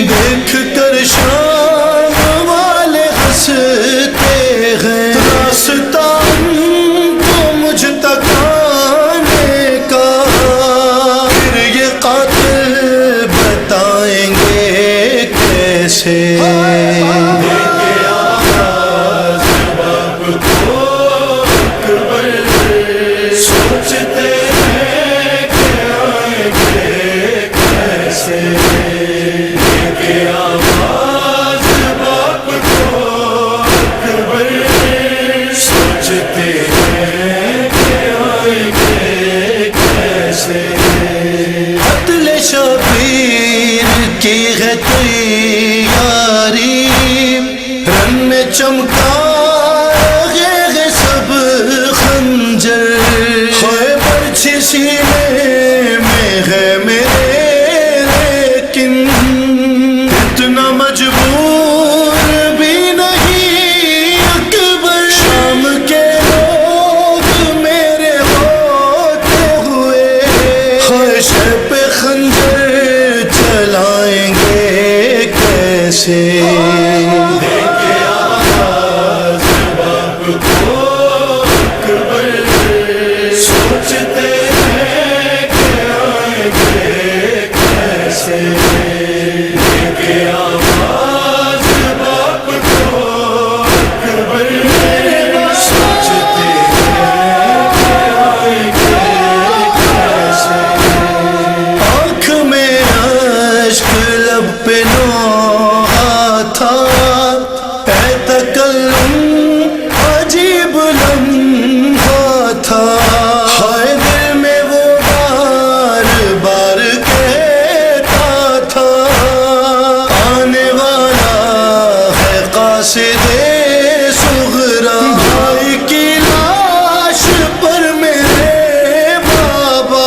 دیکھ کر شام والے ہنستے ہیں، راستہ تو مجھ تک آنے کا، پھر یہ قاتل بتائیں گے کیسے، سوچتے ہیں کہ آئیں گے کیسے، آواز باپ کو اکبر، سوچتے ہیں کہ آئیں گے کیسے، قتل شبیر کی ہے تیاری، رن میں چمکا سب خنجر، ہوئے برچھی سینے میں ہے میرے، لیکن اتنا مجبور بھی نہیں اکبر، شام کے لوگ میرے ہوتے ہوئے خواہش پہ خنجر چلائیں گے کیسے، حاسدِ صغرا بھائی کی لاش پر میرے بابا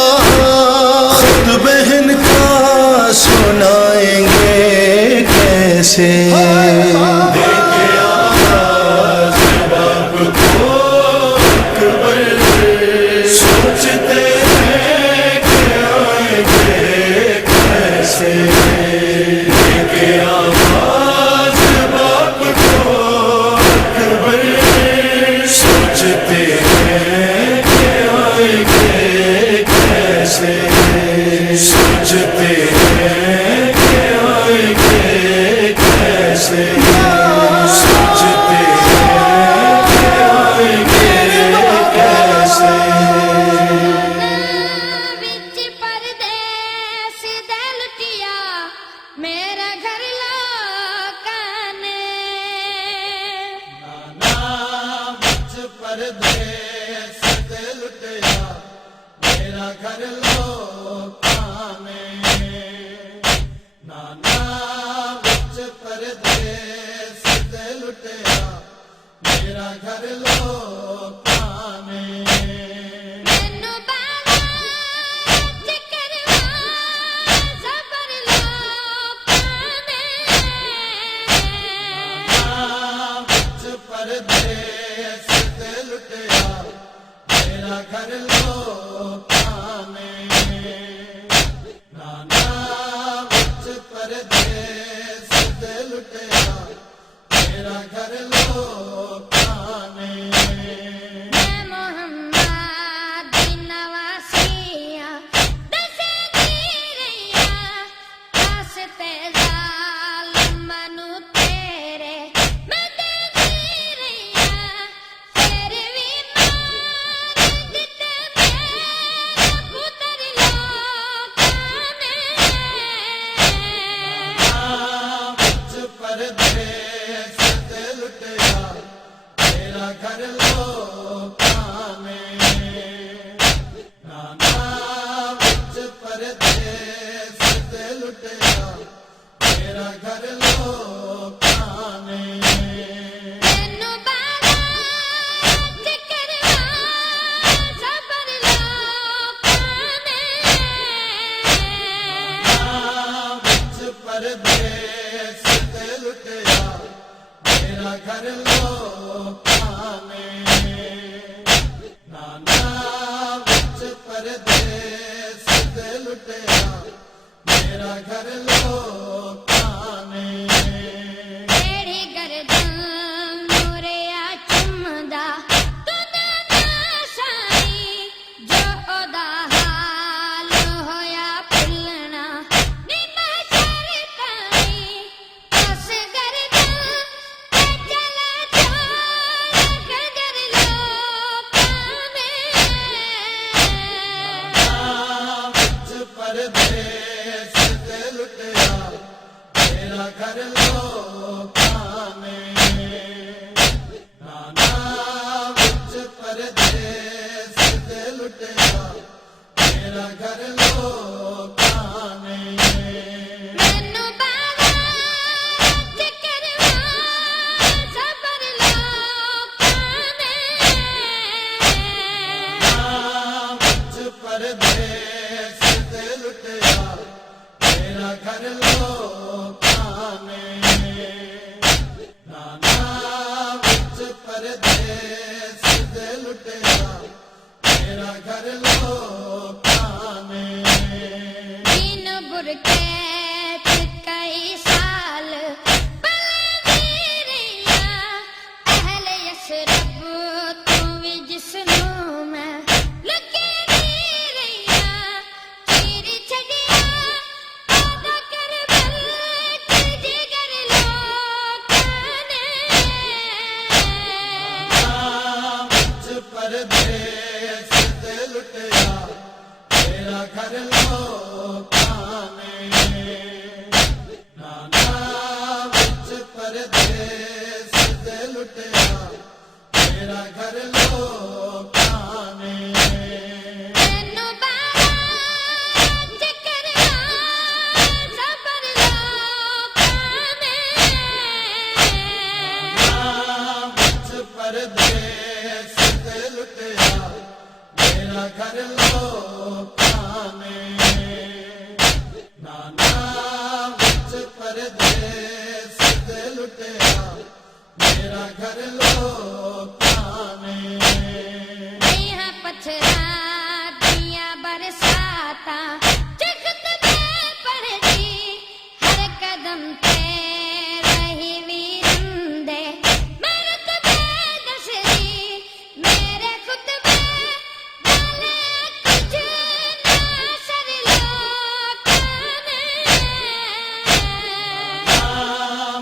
خود بہن کا سنائیں گے کیسے سوچتے ہیں کہ آئیں گے کیسے کہ آواز باپ کو اکبر سوچتے ہیں کہ آئیں گے کیسے سوچتے ہیں کہ آئیں گے کیسے سوچتے ہیں کہ آئیں گے کیسے وچ پردیس دے لٹیا میرا گھر لوکاں نے نانا بچ پردیس تے لٹیا میرا گھر لوکاں نے نانا بچ پردیس تے لٹیا میرا گھر لوکاں نے مینوں بالا چکروا زبر لوکاں نے بچ پردیس تے لٹیا میرا گھر لوکاں نے نانا بچ پردیس تے لٹیا میرا گھر لوکاں نے میں محمد دی نواسیاں دسدی رہیاں واسطے ظالم نو تیرے میں دسدی رہیاں پھر وی مار دتے میرے پتر لوکاں نے بچ پردیس تے لٹیا میرا گھر لوکاں نے نانا بچ پردیس تے لٹیا میرا گھر لوکاں نے مینوں بالا چکروا زبر لوکاں نے بچ پردیس تے لٹیا میرا گھر لوکاں نے نانا بچ پردیس تے لٹیا میرا گھر لوکاں نے تیری گردن نوریا چمدا تنا سائی جو ادا حال ہویا پلنا نما شرطائی اس گردن تے چلا چھوڑ خنجر لوکاں نے بچ پردیس تے لٹیا میرا گھر لوکاں نے نانا بچ پردیس تے لٹیا میرا گھر لوکاں نے مینوں بالا چکروا زبر لوکاں نے بچ پردیس تے لٹیا میرا گھر لوکاں نے نانا بچ پردیس تے لٹیا میرا گھر لوکاں نے دین برکت کئی سال پلے رہیاں اہل یسرب تو بھی جسنوں میں لگے رہیاں چیر چھڈیا آدھا کربل جگر لوکاں نے بچ پردیس تے لٹیا میرا گھر لوکاں نے نانا بچ پردیس تے لٹیا میرا گھر لوکاں نے مینوں بالا چکروا زبر لوکاں نے پردیس تے لٹیا میرا گھر لوکاں نے نانا وچ پردیس تے لٹیا میرا گھر لوکاں نے یہاں پتھراں دیاں برساتاں چکھت میں پڑھدی ہر قدم تے رہی ویرندے میرے تبے دسدی میرے خطبے والے کچھ ناصر لوکاں نے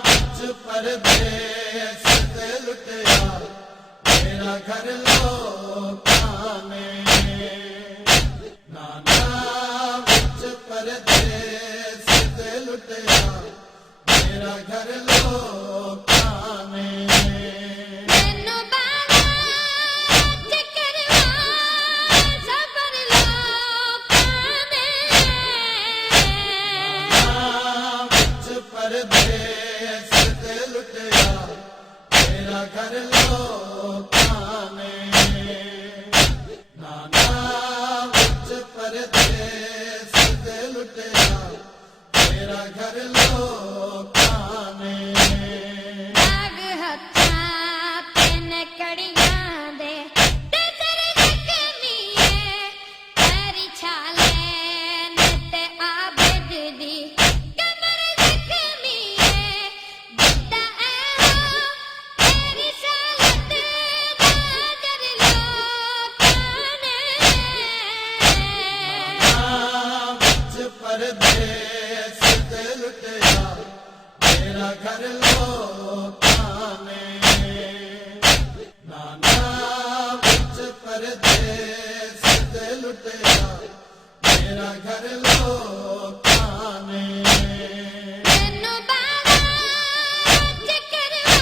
وچ پردیس تے لٹیا میرا گھر لوکاں نے نانا وچ پردیس تے لٹیا میرا گھر لوکاں نے مینوں بالا چکروا صبر لوکاں نے وچ پردیس تے لٹیا میرا گھر لوکاں نے نانا وچ پردیس تے لٹیا میرا گھر لوکاں نے داغ ہتھاں تے نکڑیاں دے تے تیرے زخمیے تیری چھالے تے عابد دی کمر زخمیے جدا اے ہو تیری سالت ناظر لوکاں نے وچ پردیس تے لٹیا میرا گھر لوکاں نے نانا وچ پردیس تے لٹیا میرا گھر لوکاں نے مینوں بالا چکروا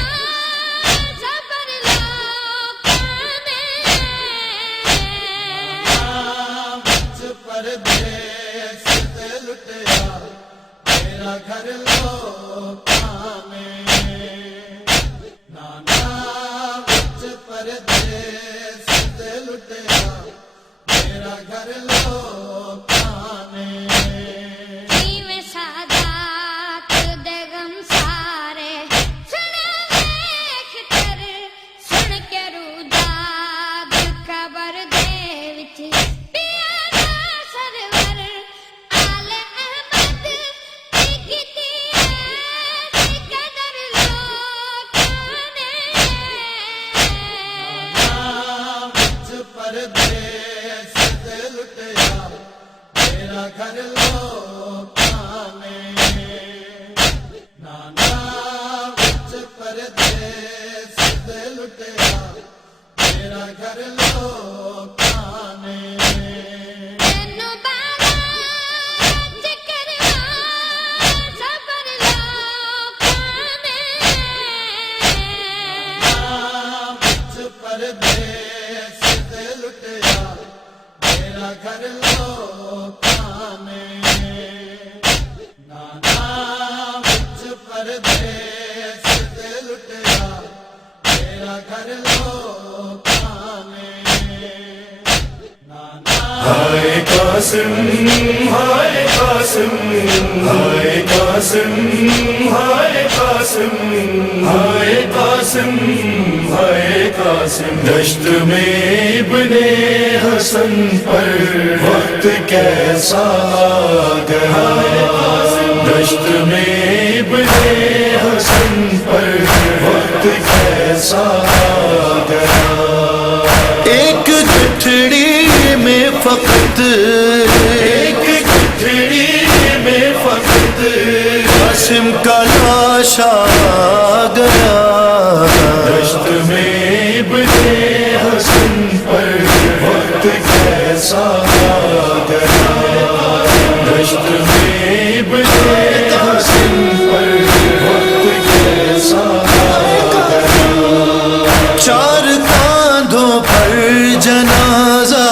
صبر لوکاں نے وچ پردیس تے لٹیا میرا گھر لوکاں نے نانا وچ پردیس تے لٹیا میرا گھر لوکاں نے جیویں سادات دے غم سارے سنا ویکھ کر سن کے روداد قبر دے وچ پیا دا سرور آل احمد دی کیتی ایسی قدر لوکاں نے وچ پردیس تے لٹیا میرا گھر لوکاں نے نانا وچ پردیس تے لٹیا میرا گھر لوکاں نے مینوں بالا چکروا صبر لوکاں نے وچ پردیس تے لٹیا میرا گھر لوکاں نے نانا وچ پردیس تے لٹیا میرا گھر لوکاں نے نانا ہائے قاسم ہائے قاسم ہائے قاسم ہائے قاسم ہائے قاسم ہائے قاسم دشت میں ابن حسن پر وقت کیسا آ گیا دشت میں ابن حسن پر وقت کیسا آ گیا ایک گٹھڑی میں فقط ایک گٹھڑی میں فقط قاسم کا لاش آ گیا دشت میں ابن حسن پر وقت کیسا آ گیا دشت میں ابن حسن پر وقت کیسا آ گیا چار کاندھوں پر جنازہ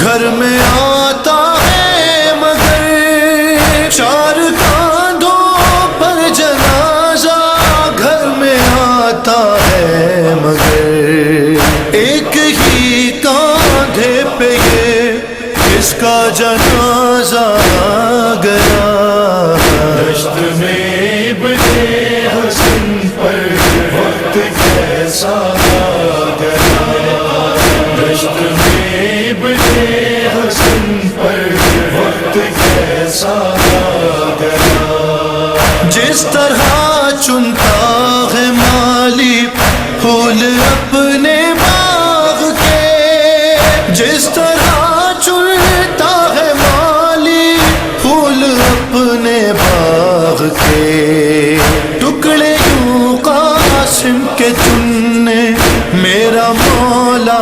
گھر میں آتا ہے مگر چار کاندھوں پر جنازہ کیسا گیا دشت میں بڑے حسن پر وقت کیسا گیا جس طرح چنتا ہے مالی پھول اپنے باغ کے جس طرح چنتا ہے مالی پھول اپنے باغ کے ٹکڑے یوں قاسم کے چننے میرا مولا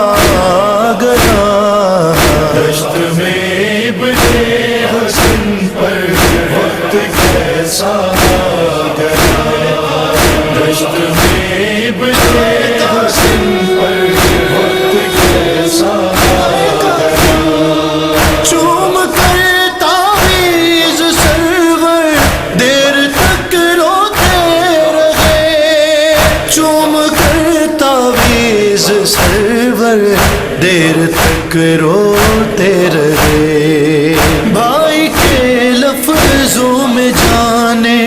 گیا دشت میں بڑے حسن پر وقت کیسا گیا دشت میں بڑے حسن پر وقت کیسا گیا چوم کر تعویذ سرور دیر تک روتے رہے چوم کر تعویذ سرور دیر تک روتے رہے بھائی کے لفظوں میں جانے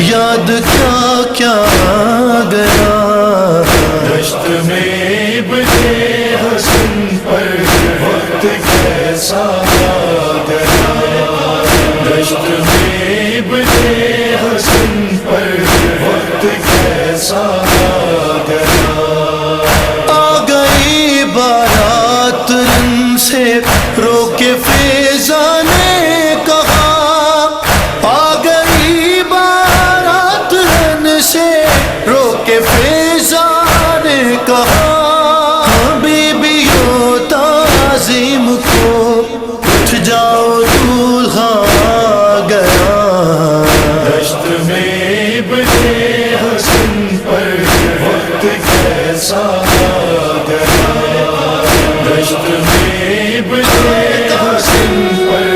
یاد کیا کیا گیا دشت میں بڑے حسن پر وقت کیسا گیا دشت میں بڑے حسن پر وقت کیسا گیا آ گئی بارات رن سے رو کے فیضاں نے کہا آ گئی بارات رن سے رو کے فیضاں نے کہا بیبیوں تعظیم کو اٹھ جاؤ دولہا گیا دشت میں بڑے حسن پر وقت کیسا گیا دشت میں بڑے حسن پر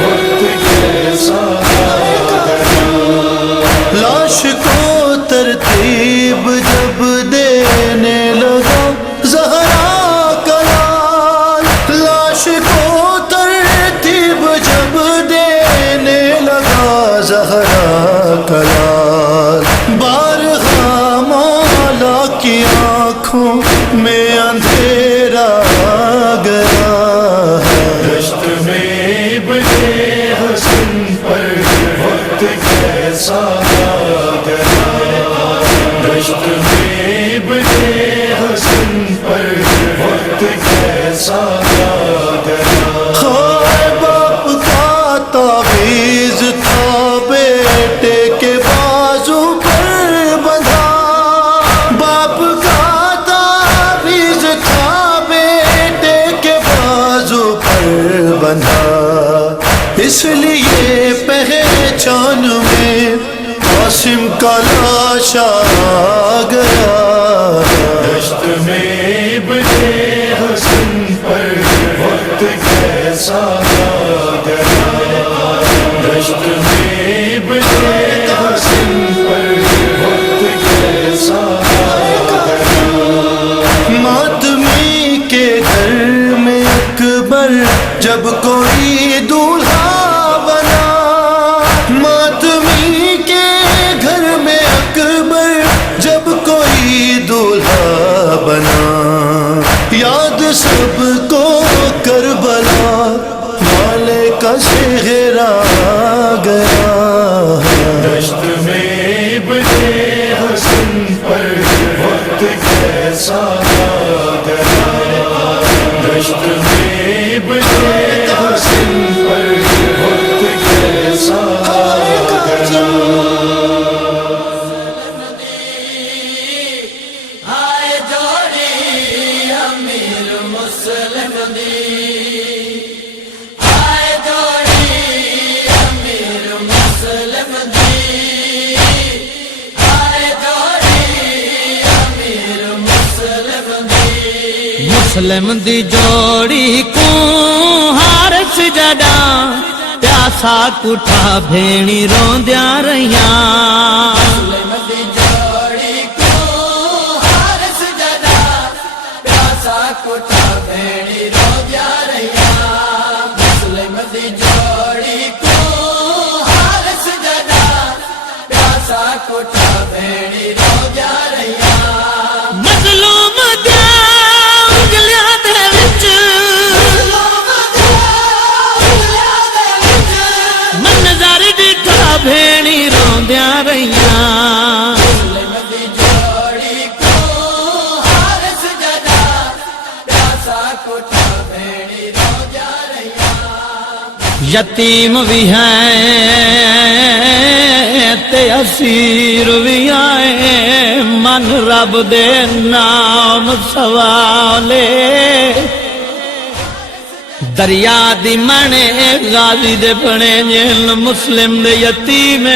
وقت کیسا گیا لاش کو ترتیب جب دینے لگا زہرا کا لال لاش کو ترتیب جب دینے لگا زہرا کا لال بارہا مولا کی آنکھوں میں اندھیرا گیا دشت میں بڑے حسن پر وقت کیسا گیا دشت میں بڑے حسن پر وقت کیسا گیا باپ کا تعویذ تھا بیٹے کے بازو پر بندھا باپ کا تعویذ تھا بیٹے کے بازو پر بندھا اس لیے پہچان میں قاسم کا لاش آ گیا دشت میں بڑے حسن پر وقت کیسا گیا دشت میں بڑے حسن پر وقت کیسا گیا ماتمی کے گھر میں اکبر جب کوئی دولہا بنا ماتمی کے گھر میں اکبر جب کوئی دولہا بنا یاد سب کو کربلا والے کا چہرہ گیا دشت میں بڑے حسن پر وقت کیسا گیا دشت میں بڑے حسن پر وقت کیسا گیا آئے جوڑی امیر مسلم دی آئے جوڑی امیر مسلم دی آئے جوڑی امیر مسلم دی مسلم دی جوڑی کو ہارس جڈا پیاسا کٹھا بھیڑی روندیا رہیاں مسلم دی جوڑی کو ہارس جڈا پیاسا کٹھا بھیڑی روندیا رہیاں مسلم دی جوڑی کو ہارس جڈا پیاسا کٹھا بھیڑی روندیا رہیاں یتیم بھی ہیں تے اسیر بھی آئے من رب دے نام سوالے دریا دی منے غازی دے بنے جیل مسلم دے یتیم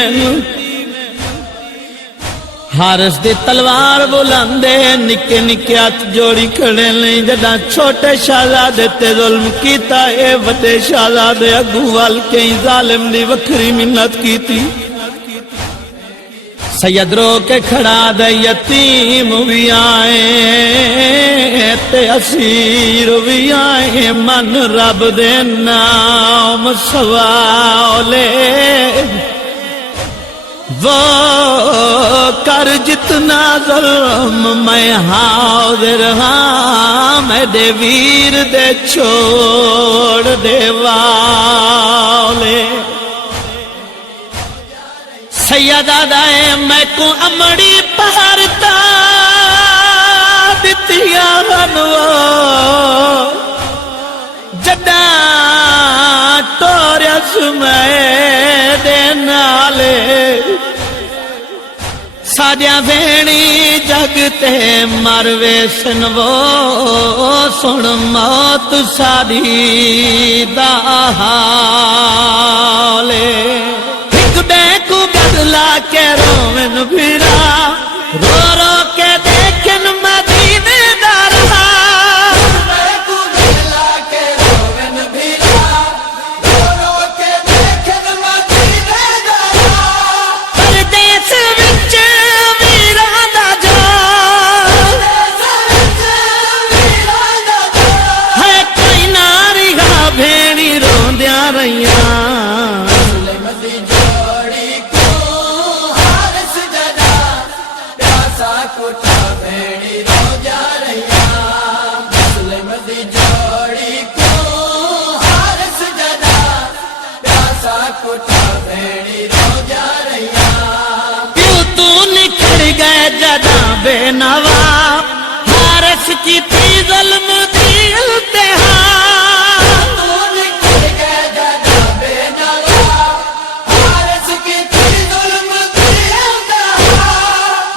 حارس دی تلوار بلندے نکے نکے ہاتھ جوڑی کھڑے نہیں جدا چھوٹے شہزادے تے ظلم کیتا اے وڈے شہزادے اگوں وال کئی ظالم دی وکھری منت کیتی سید رو کے کھڑا دے یتیم بھی آئے تے اسیر بھی آئے من رب دے نام سوالے وہ کر جتنا ظلم میں حاضر ہاں میرے ویر دے چھوڑ دے والے سیدہ دائے میں کو امڑی پہرتا دتیا غنو جدا ٹورس میں دے نالے ساجا بھینی جگتے مروے سنو سن موت ساری دا حالے ایک بے کو گدلا کے رومن بھیرا رو رو کے دیکھن مدینے دا رہا پردیس وچ ویراں دا جال ہے کوئی نہ رہا بھیڑی روندیاں رہیاں پیو تو نکھڑ گئے جدا بے نوا حارس کی تھی ظلم دی التہا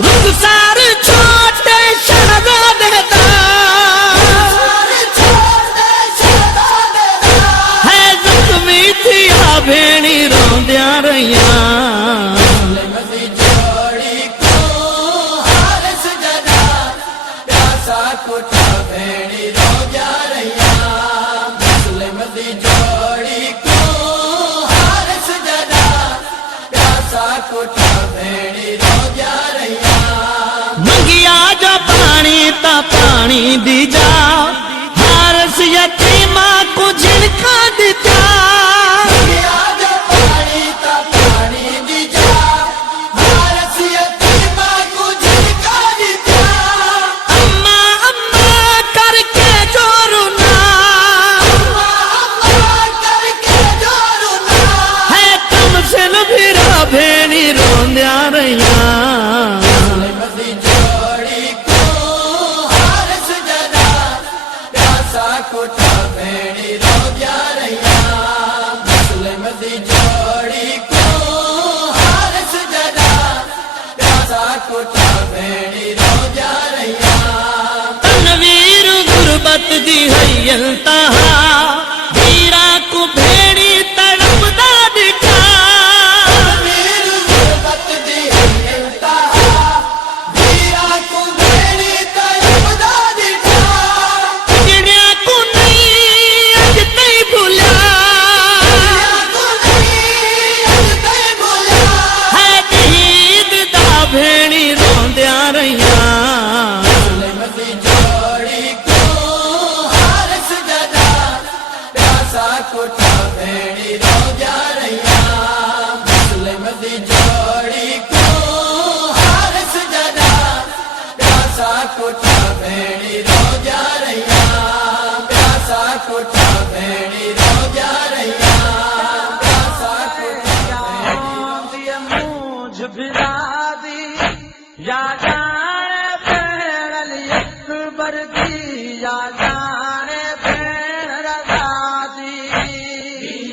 رخسار چھوٹے شہزادے دا ہے زخمی تھیا بھینی روندیاں رہیاں منگیا جو پانی تا پانی دی جا حارس یتیمہ کو جھڑکا دیتا اماں اماں کر کے جو رونا ہے کم سن بھیرا بھینی روندیاں رہیاں تنویر غربت دی ہے انتہا ویرا کو بھیڑی تڑپ دا دکھا جڑیاں کو نہیں اج تئی بھولا ہے دید دا بھیڑی روندیاں رہیاں یا جانے بین علی اکبر کی یا جانے بین رضا دی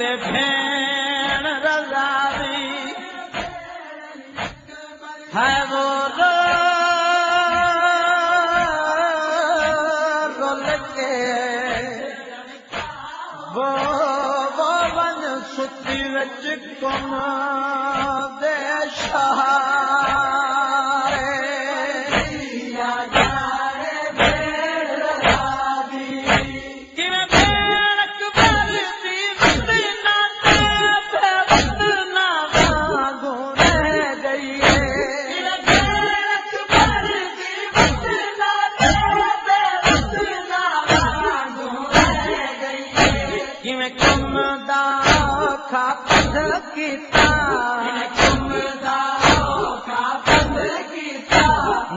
تے بھین رضا دی ہے وہ رول کے وہ ون ستی وچ کم دے شہارے یا جارے بھین رضا دی کیویں بھین اکبر دی مدینہ تے مدینہ وانگوں رہ گئی ہے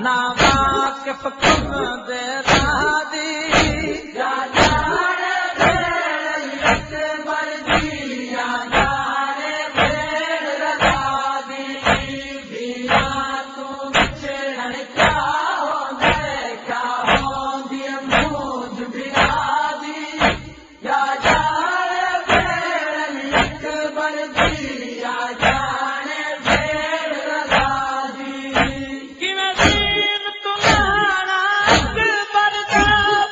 نا واقف کم دے رادی یا جانے بھیڑ اکبر دی یا جانے بھیڑ رضا دی بھیڑا تو بچڑن کیا ہوندے کیا ہوندی موج بھیڑا دی یا جانے بھیڑ اکبر دی یا جانے بھیڑ رضا دی کیویں دین تمہارا اکبر دا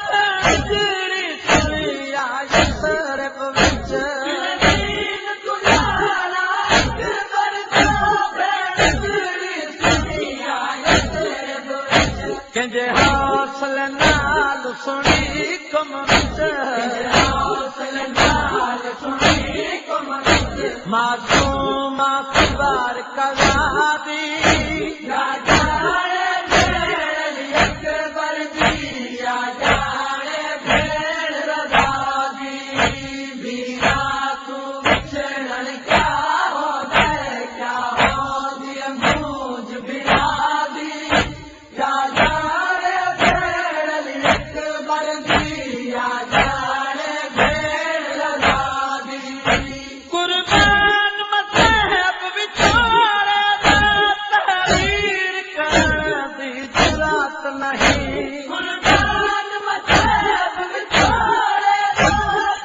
پنجری سنیا یسرب وچ دین تمہارا اکبر دا پنجری سنیا یسرب وچ کنجے حوصل نال سنی کم وچ حوصل نال سنی کم وچ معصوم اکبر قضا دی یا جانے بھیڑ اکبر دی یا جانے بھیڑ رضا دی بھیڑا تو بچڑن کیا ہوندے کیا ہوندی موج بھیڑا دی یا جانے بھیڑ اکبر دی یا جانے بھیڑ رضا دی قربان مذہب بچارے دا تحریر کرن دی جرات نہیں قربان مذہب بچارے دا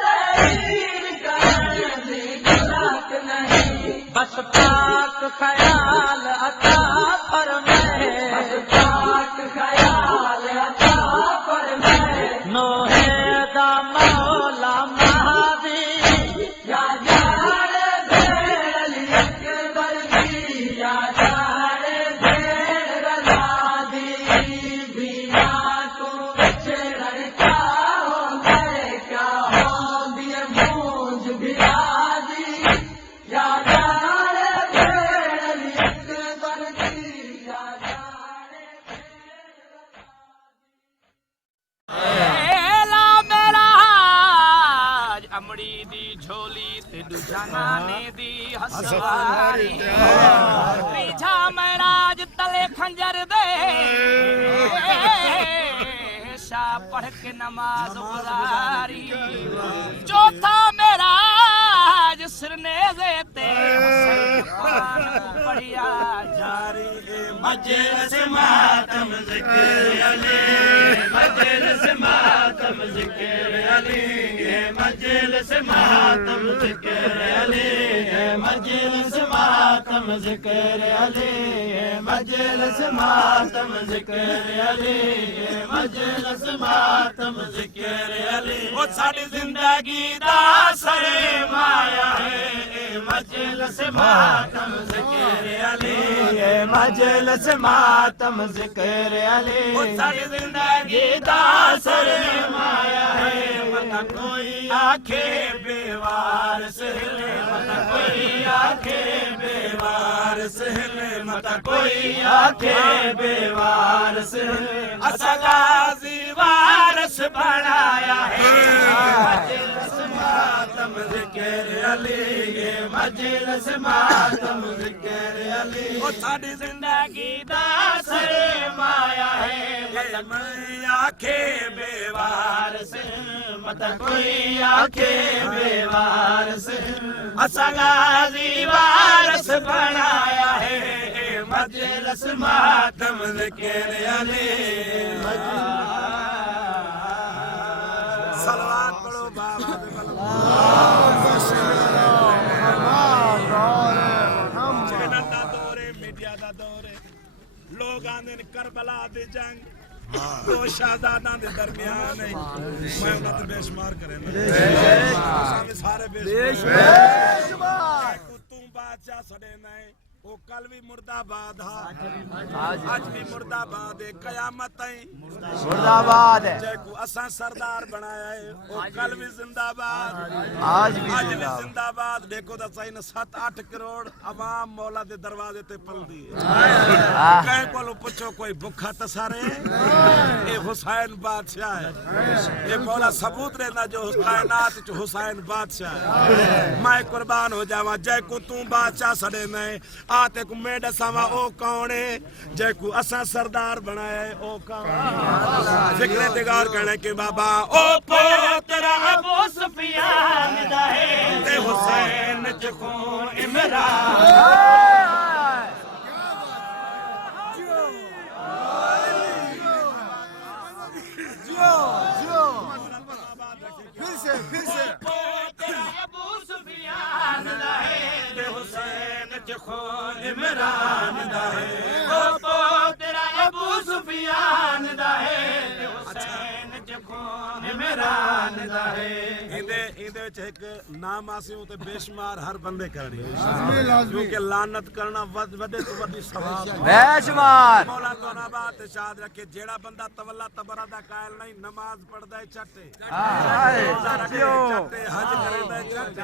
تحریر کرن دی جرات نہیں بس پاک خیال عطا فرمائے بس پاک خیال عطا فرمائے نوحے دا مولا مہدی یا جانے بھیڑ اکبر دی یا جانے بھیڑ رضا دی بھیڑا تو بچڑن کیا ہوندے کیا ہوندی موج بھیڑا دی یا جانے بھیڑ اکبر دی یا جانے لا میرا امڑی دی جھولی تے دوجا نانے دی ہسواری تیجا میراج تلے خنجر دے شاہ پڑھ کے نماز گزاری چوتھا میراج سرنیزے تے حسین قرآن کو پڑھیا جاری مجلس ماتم ذکر علی مجلس ماتم ذکر علی مجلس ماتم ذکر علی مجلس ماتم ذکر علی مجلس ماتم ذکر علی مجلس ماتم ذکر علی وہ ساری زندگی دا سرمایہ ہے مجلس ماتم ذکر علی مجلس ماتم ذکر علی وہ ساری زندگی دا سرمایہ ہے مت کوئی آنکھیں بے وارث ہلے مت کوئی آنکھیں بے وارث ہلے مت کوئی آنکھیں بے وارث ہلے اسا غازی وارث بنایا ہے مجلس ماتم ذکر علی مجلس ماتم ذکر علی وہ ساری زندگی دا سرمایہ ہے میں آنکھیں بے وارث مت کوئی آنکھیں بے وارث اسا غازی وارث بنایا ہے مجلس ماتم ذکر علی صلوات پڑھو بابا چینل دا دور ہے میڈیا دا دور ہے لوگ آندے نے کربلا دی جنگ دو شہزاداں دے درمیان ہے میں انہاں تے بے شمار کرے نا سارے بے شمار کو تم بادشاہ سڑے نہیں وہ کل بھی مردہ آباد ہاں آج بھی مردہ آباد ہے قیامت تائیں مردہ آباد ہے جے کو اساں سردار بنایا ہے وہ کل بھی زندہ آباد آج بھی زندہ آباد دیکھو دا صحیح 7-8 کروڑ عوام مولا دے دروازے تے پل دی کہیں کولو پچھو کوئی بکھا تسارے یہ حسین بادشاہ ہے یہ مولا ثبوت رہنا جو کائنات جو حسین بادشاہ ہے میں قربان ہو جاواں جے کو توں بادشاہ سڑے میں آتے کو میڈا ساما او کونے جے کو اساں سردار بنایا ہے او کون فکر دگار کہنے کہ بابا او پوترا ابو سفیان دا ہے تے حسین چکھون عمران پھر سے پوترا ابو سفیان دا ہے تے حسین چکھون عمران دا ہے او پوترا ابو سفیان دا ہے تے حسین چکھون عمران دا ہے ایندے وچ ایک نام آسیوں تے بے شمار ہر بندے کرنی کیونکہ لعنت کرنا وڈے تو وڈی ثواب بے شمار مولا تو نبات ارشاد رکھے جیڑا بندہ تولا تبرہ دا قائل نہیں نماز پڑھدا ہے چٹے چٹے حج کردا ہے چٹے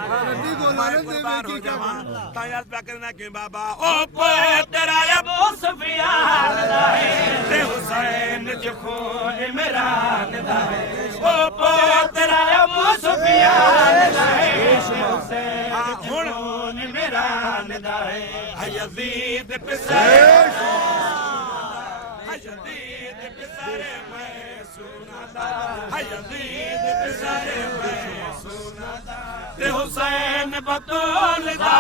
میں قربان ہو جاواں تا یاد پیا کرنا کہ بابا او پوترا ابو سفیان دا ہے تے حسین چکھون عمران دا ہے او پوترا ابو سفیان دا ہے حسین چکھون عمران دا ہے یزید پسر یزید پسر میں سنا دا یزید پسر میں سنا دا تے حسین بطول دا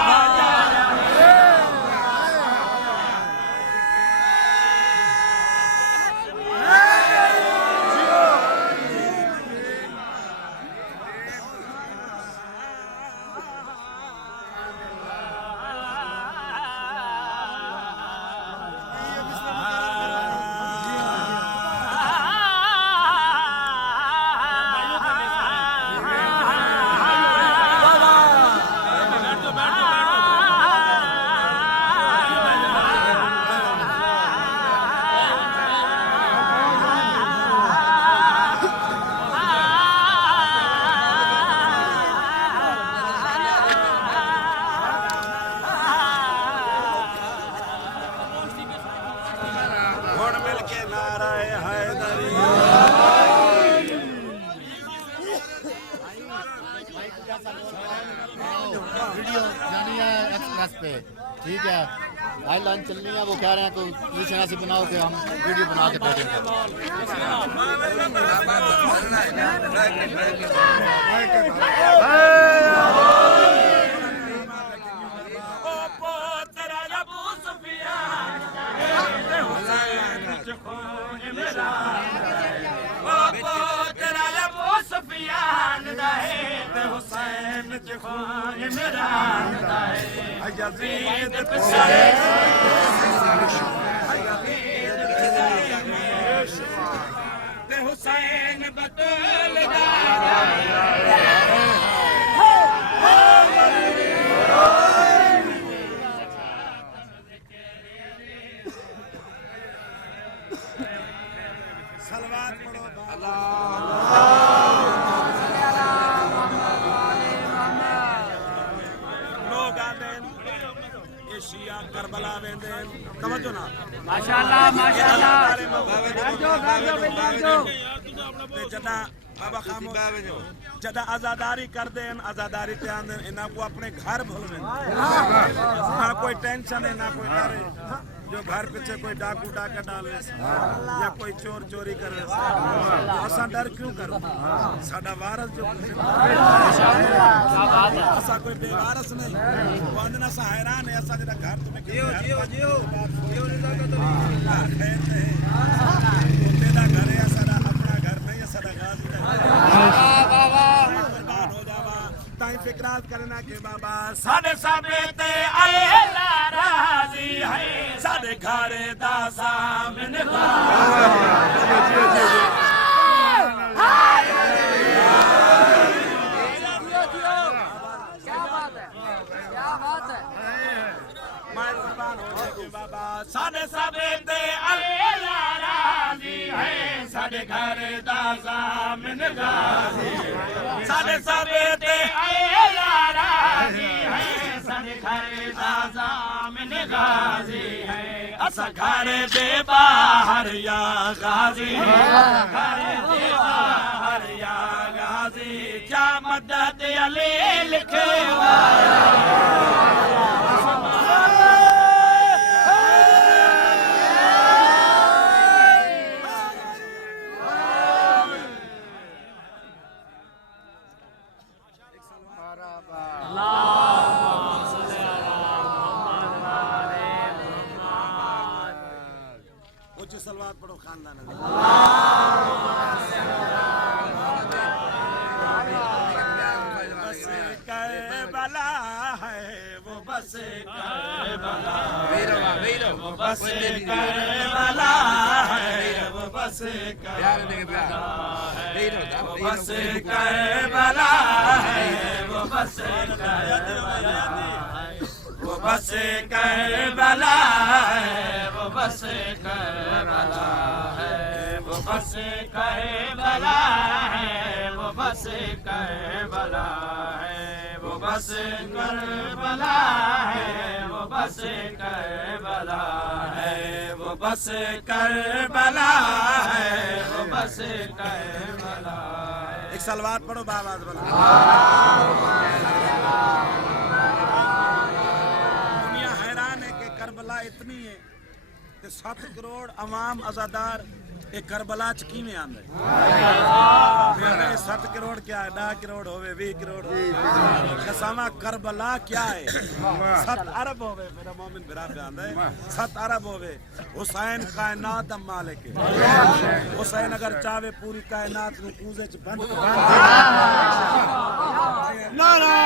ٹھیک ہے آئی لائن چلنی ہے وہ کہہ رہے ہیں کوئی پوزیشن ایسی بناؤ کہ ہم ویڈیو بنا کے بھیجیں گے حسین چکھون عمران دا ہے یزید پسر تے حسین بطول دا صلوات پڑھو شیعہ کربلا ویندین توجہ نا ماشاءاللہ ماشاءاللہ جدا بابا خاموش جدا آزاداری کر دین آزاداری تے آندین انہاں کو اپنے گھر بھول وین نہ کوئی ٹینشن ہے نہ کوئی ڈر ہے جو گھر پیچھے کوئی ڈاکو ڈاکہ ڈالے یا کوئی چور چوری کرے اساں ڈر کیوں کرو ساڈا وارث جو اساں کوئی بے وارث نہیں وندنا سا حیران ہے اساں جڑا گھر تمہیں جیو تیرا گھر ہے ساڈا اپنا گھر نہیں ہے ساڈا غازی ہے قربان ہو جاواں اقرار کرنا کہ بابا ساڈے سبے تے اللہ راضی ہے ساڈے گھر دا سامن ساڈے سبے تے اللہ راضی ہے ساڈے گھر دا سامن غازی ساڈے سبے تے اللہ راضی ہے ساڈے گھر دا سامن غازی ہے اسا گھر دے باہر یا غازی گھر دے باہر یا غازی کیا مدد علی لکھے سلوات پڑھو خاندان بس کربلا ہے وہ بس کربلا وہ بس کربلا ہے وہ بس کربلا ہے وہ بس کربلا ہے وہ بس کربلا وہ بس کربلا ہے وہ بس کربلا ہے وہ بس کربلا ہے وہ بس کربلا ہے وہ بس کربلا ہے وہ بس کربلا ہے وہ بس کربلا ہے وہ بس کربلا ہے ایک سلوات پڑھو بابا دنیا حیران ہے کہ کربلا اتنی ہے کہ 7 کروڑ عوام ازادار ایک کربلا چ کیویں آندے 7 کروڑ کیا ہے 10 کروڑ ہوئے 20 کروڑ کساما کربلا کیا ہے 7 ارب ہوئے میرا مومن برا پہ آندے 7 ارب ہوئے حسین کائنات دا مالک ہے حسین اگر چاہے پوری کائنات نو کوزے چ بند نعرہ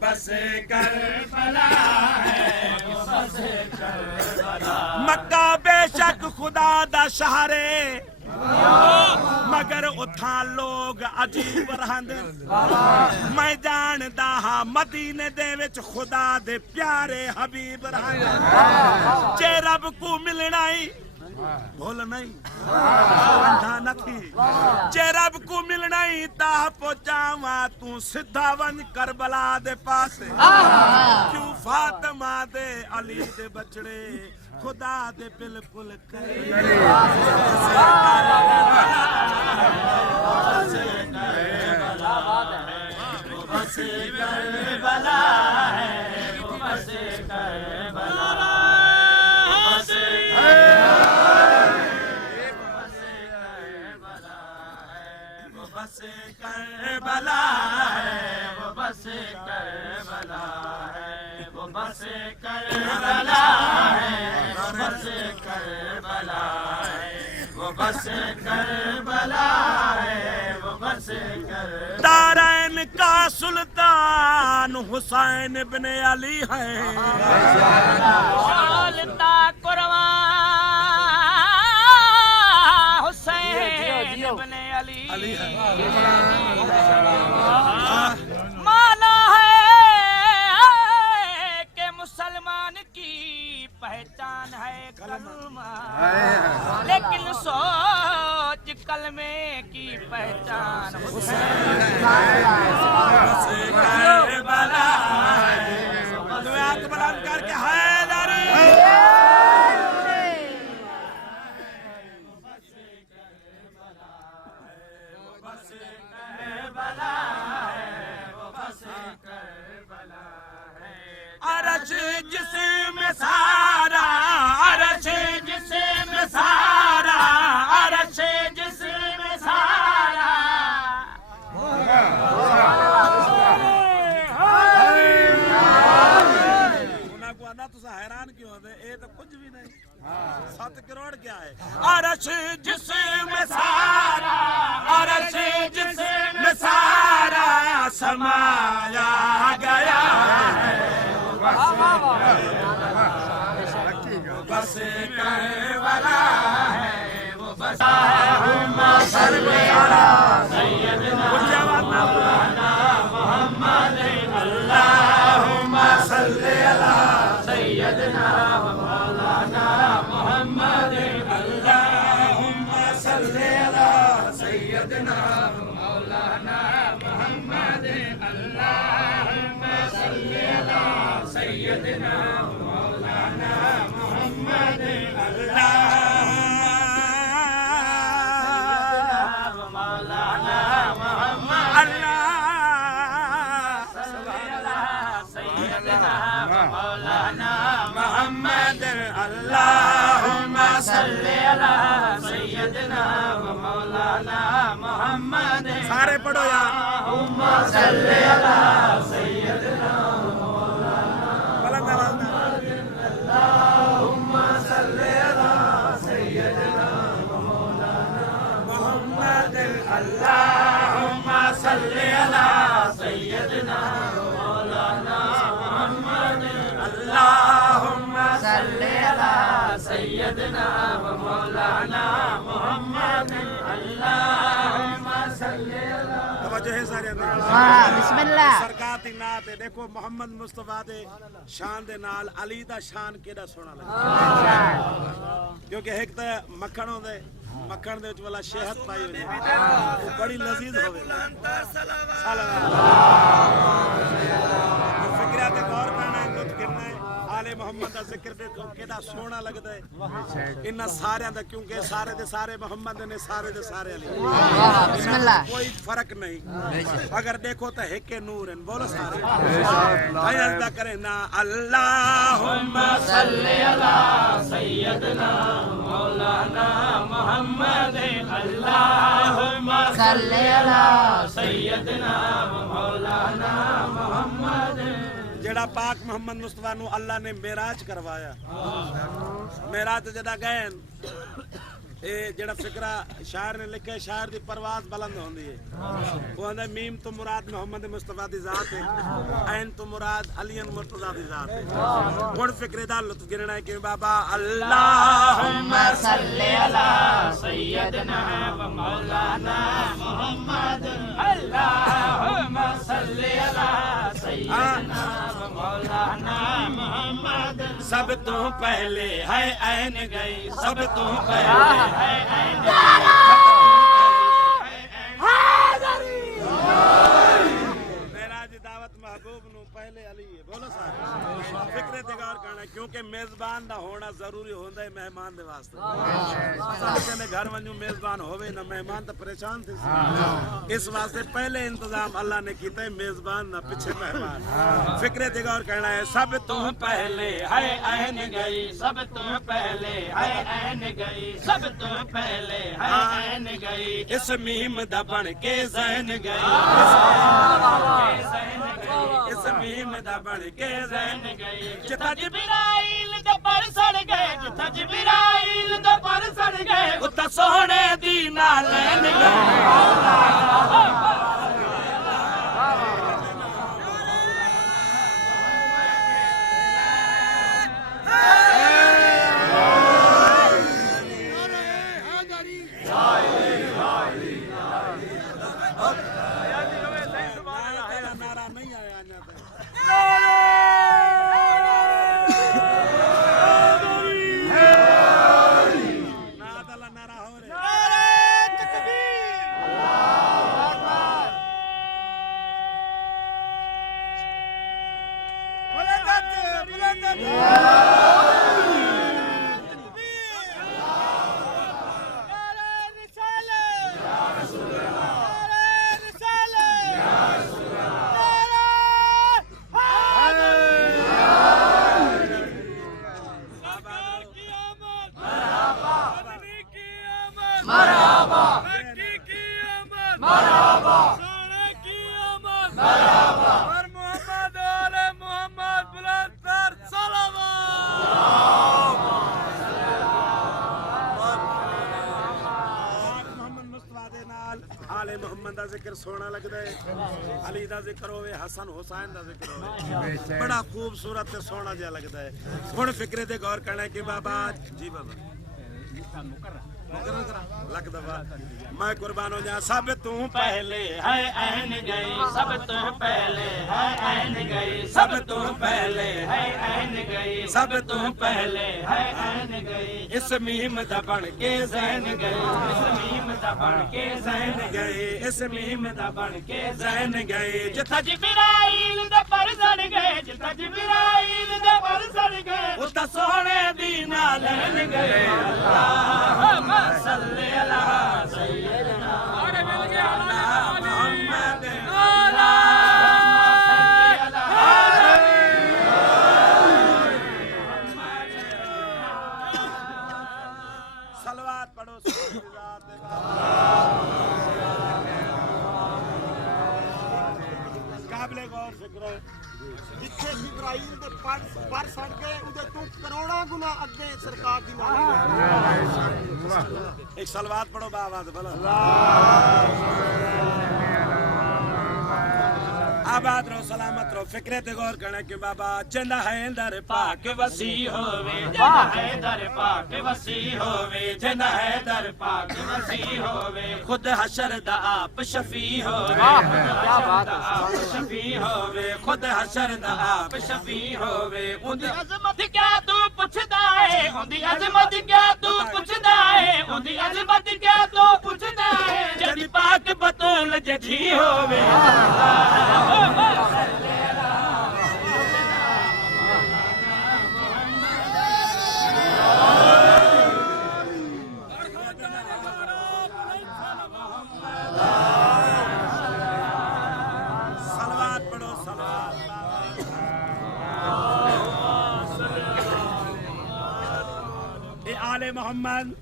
بس کربلا ہے بس کربلا مکہ بے شک خدا دا شہر ہے مگر اتھاں لوگ عجیب رہندے میں جاندا ہاں مدینے دے وچ خدا دے پیارے حبیب رہندے جے رب کو ملنا ہی بھول نہیں انڈا نہ تھی جے رب کو ملنا ہی تا پہنچاواں تو سدھا ون کربلا دے پاسے کیوں فاطمہ دے علی دے بچڑے خدا دے بالکل قریب بس کربلا ہے بس کربلا بس بس کربلا ہے وہ بس کربلا ہے وہ بس کربلا ہے وہ بس کربلا ہے وہ بس کربلا ہے وہ بس کربلا دارین کا سلطان حسین بن علی ہے والدہ قربان حسین بن علی مانا ہے کہ مسلمان کی پہچان ہے کلمہ لیکن سوچ کلمے کی پہچان کربلا ہے ہاتھ بلند کر کے حیدری عرش جسم سارا عرش جسم سارا عرش جسم سارا حیران کیوں ہوتے یہ تو کچھ بھی نہیں 7 کروڑ کیا ہے عرش جس میں سارا عرش جس میں سارا سمایا گیا ہے بس کرنے والا ہے وہ بس اللہم صلی علی سیدنا مولانا محمد اللہم صلی علی سیدنا مولانا محمد اللہم صلی علی سیدنا مولانا محمد اللہم صلی علی سیدنا مولانا محمد اللہم صلی علی سیدنا مولانا محمد سارے پڑھو یار اللہم صلی علی سیدنا مولانا محمد اللہم صلی علی سیدنا مولانا محمد اللہم صلی علی سیدنا مولانا محمد اللہم صلی علی سیدنا مولانا محمد اللہم صلی علی توجہ ہے سارے بسم اللہ سرکار دی نعت دیکھو محمد مصطفیٰ دے شان دے نال علی دا شان کیڑا سونا لگدا کیونکہ ایک تے مکھن ہوندے مکھن دے وچ والا شہد پائی ہوندی بڑی لذیذ ہوے فکرہ تے غور کرنا ہے لطف کرنا ہے آل محمد دا ذکر دیکھو کیڑا سونا لگدا ہے انہاں سارے دا کیونکہ سارے دے سارے محمد نے سارے دے سارے علی بسم اللہ کوئی فرق نہیں اگر دیکھو تو ایک نور ہیں بولو سارے ایسا کریں نا اللہم صلی علی سیدنا مولانا محمد اللہم صلی علی سیدنا مولانا محمد جڑا پاک محمد مصطفیٰ نو اللہ نے معراج کروایا معراج جڑا گئے اے جڑا فکرہ شاعر نے لکھا ہے شاعر دی پرواز بلند ہوندی ہے وہ آندا میم تو مراد محمد مصطفیٰ دی ذات ہے عین تو مراد علی مرتضیٰ دی ذات ہے ہن فکرے دا لطف گرنا ہے کہ بابا اللہم صلی علی سیدنا و مولانا محمد اللہم صلی علی سیدنا و مولانا محمد سب تو پہلے ہے عین گئی سب تو پہلے معراج دعوت محبوب نو پہلے علی ہے بولو سارے فکر تے غور کرنا کیونکہ میزبان دا ہونا ضروری ہوندا ہے مہمان دے واسطے کہندے گھر ونجو میزبان ہوے نہ مہمان تے پریشان تھی اس واسطے پہلے انتظام اللہ نے کیتا ہے میزبان نہ پیچھے مہمان فکر تے غور کرنا ہے سب تو پہلے ہے عین گئی سب تو پہلے ہے عین گئی سب تو پہلے ہے عین گئی اس میم دا بن کے ذہن گئی اس میم دا بن کے ذہن گئی جتھا جبرائیل دے پر سڑ گئے جتھا جبرائیل دے پر سڑ گئے اتھا سونے دی نال لین گئے نعرہ نہیں آیا نعرہ ہو رہے محمد آل محمد بلند تر صلوات دا ذکر سونا لگدا ہے علی دا ذکر ہوے حسن حسین دا ذکر ہوے بڑا خوبصورت تے سونا جہا لگدا ہے ہن فکرے تے غور کرنا کہ بابا جی بابا لکھ دفعہ میں قربان ہو جا سب تو پہلے ہے عین گئی سب تو پہلے ہے عین گئی سب تو پہلے ہے عین گئی سب تو پہلے ہے عین گئی اس میم دا بن کے زین گئی اس میم دا بن کے زین گئی اس میم دا بن کے زین گئی جتھا جبرائیل دے پر سڑ گئے جتھا جبرائیل دے پر سڑ گئے اتا سونے دی نال لین گئے اللہم صلی علی سیدنا محمد صلوات پڑھو قابل غور فکر ہے جتھے جبرائیل دے پر سڑ گئے اودے تو کروڑا گنا اگے سرکار دی نال ایک صلوات پڑھو باواز بلا آباد رو سلامت رو فکرے تے غور کرنا کہ بابا جنہ ہے در پاک وسیع ہووے جنہ ہے در پاک وسیع ہووے جنہ ہے در پاک وسیع ہووے خود حشر دا آپ شفیع ہووے کیا بات ہے شفیع ہووے خود حشر دا آپ شفیع ہووے اندی عظمت کیا تو پوچھدا ہے اندی عظمت کیا تو پوچھدا ہے اندی عظمت کیا تو پوچھدا ہے جد پاک بطول ججھی ہووے صلوات پڑھو صلوات اے آل محمد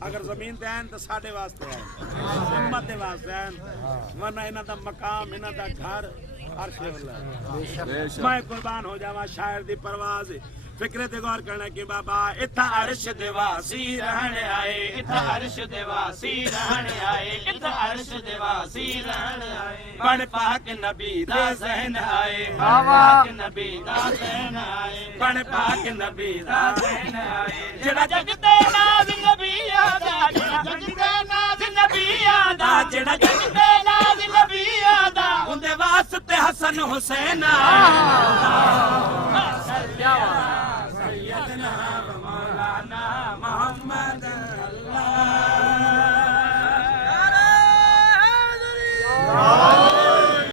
اگر زمین تے ہیں تو ساڈے واسطے ہیں امت دے واسطے ہیں ورنہ انہاں دا مقام انہاں دا گھر عرش اللہ میں قربان ہو جاواں شاعر دی پرواز فکرے تے غور کرنا کہ بابا اتھا عرش دے واسی رہن آئے اتھا عرش دے واسی رہن آئے اتھا عرش دے واسی رہن آئے بن پاک نبی دا ذہن آئے پاک نبی دا ذہن آئے بن پاک نبی دا ذہن آئے جڑا جگ تے ناز نبی آدا جڑا جگ تے ناز نبی آدا جڑا جگ تے ناز نبی آدا اون دے واسطے حسن حسین آ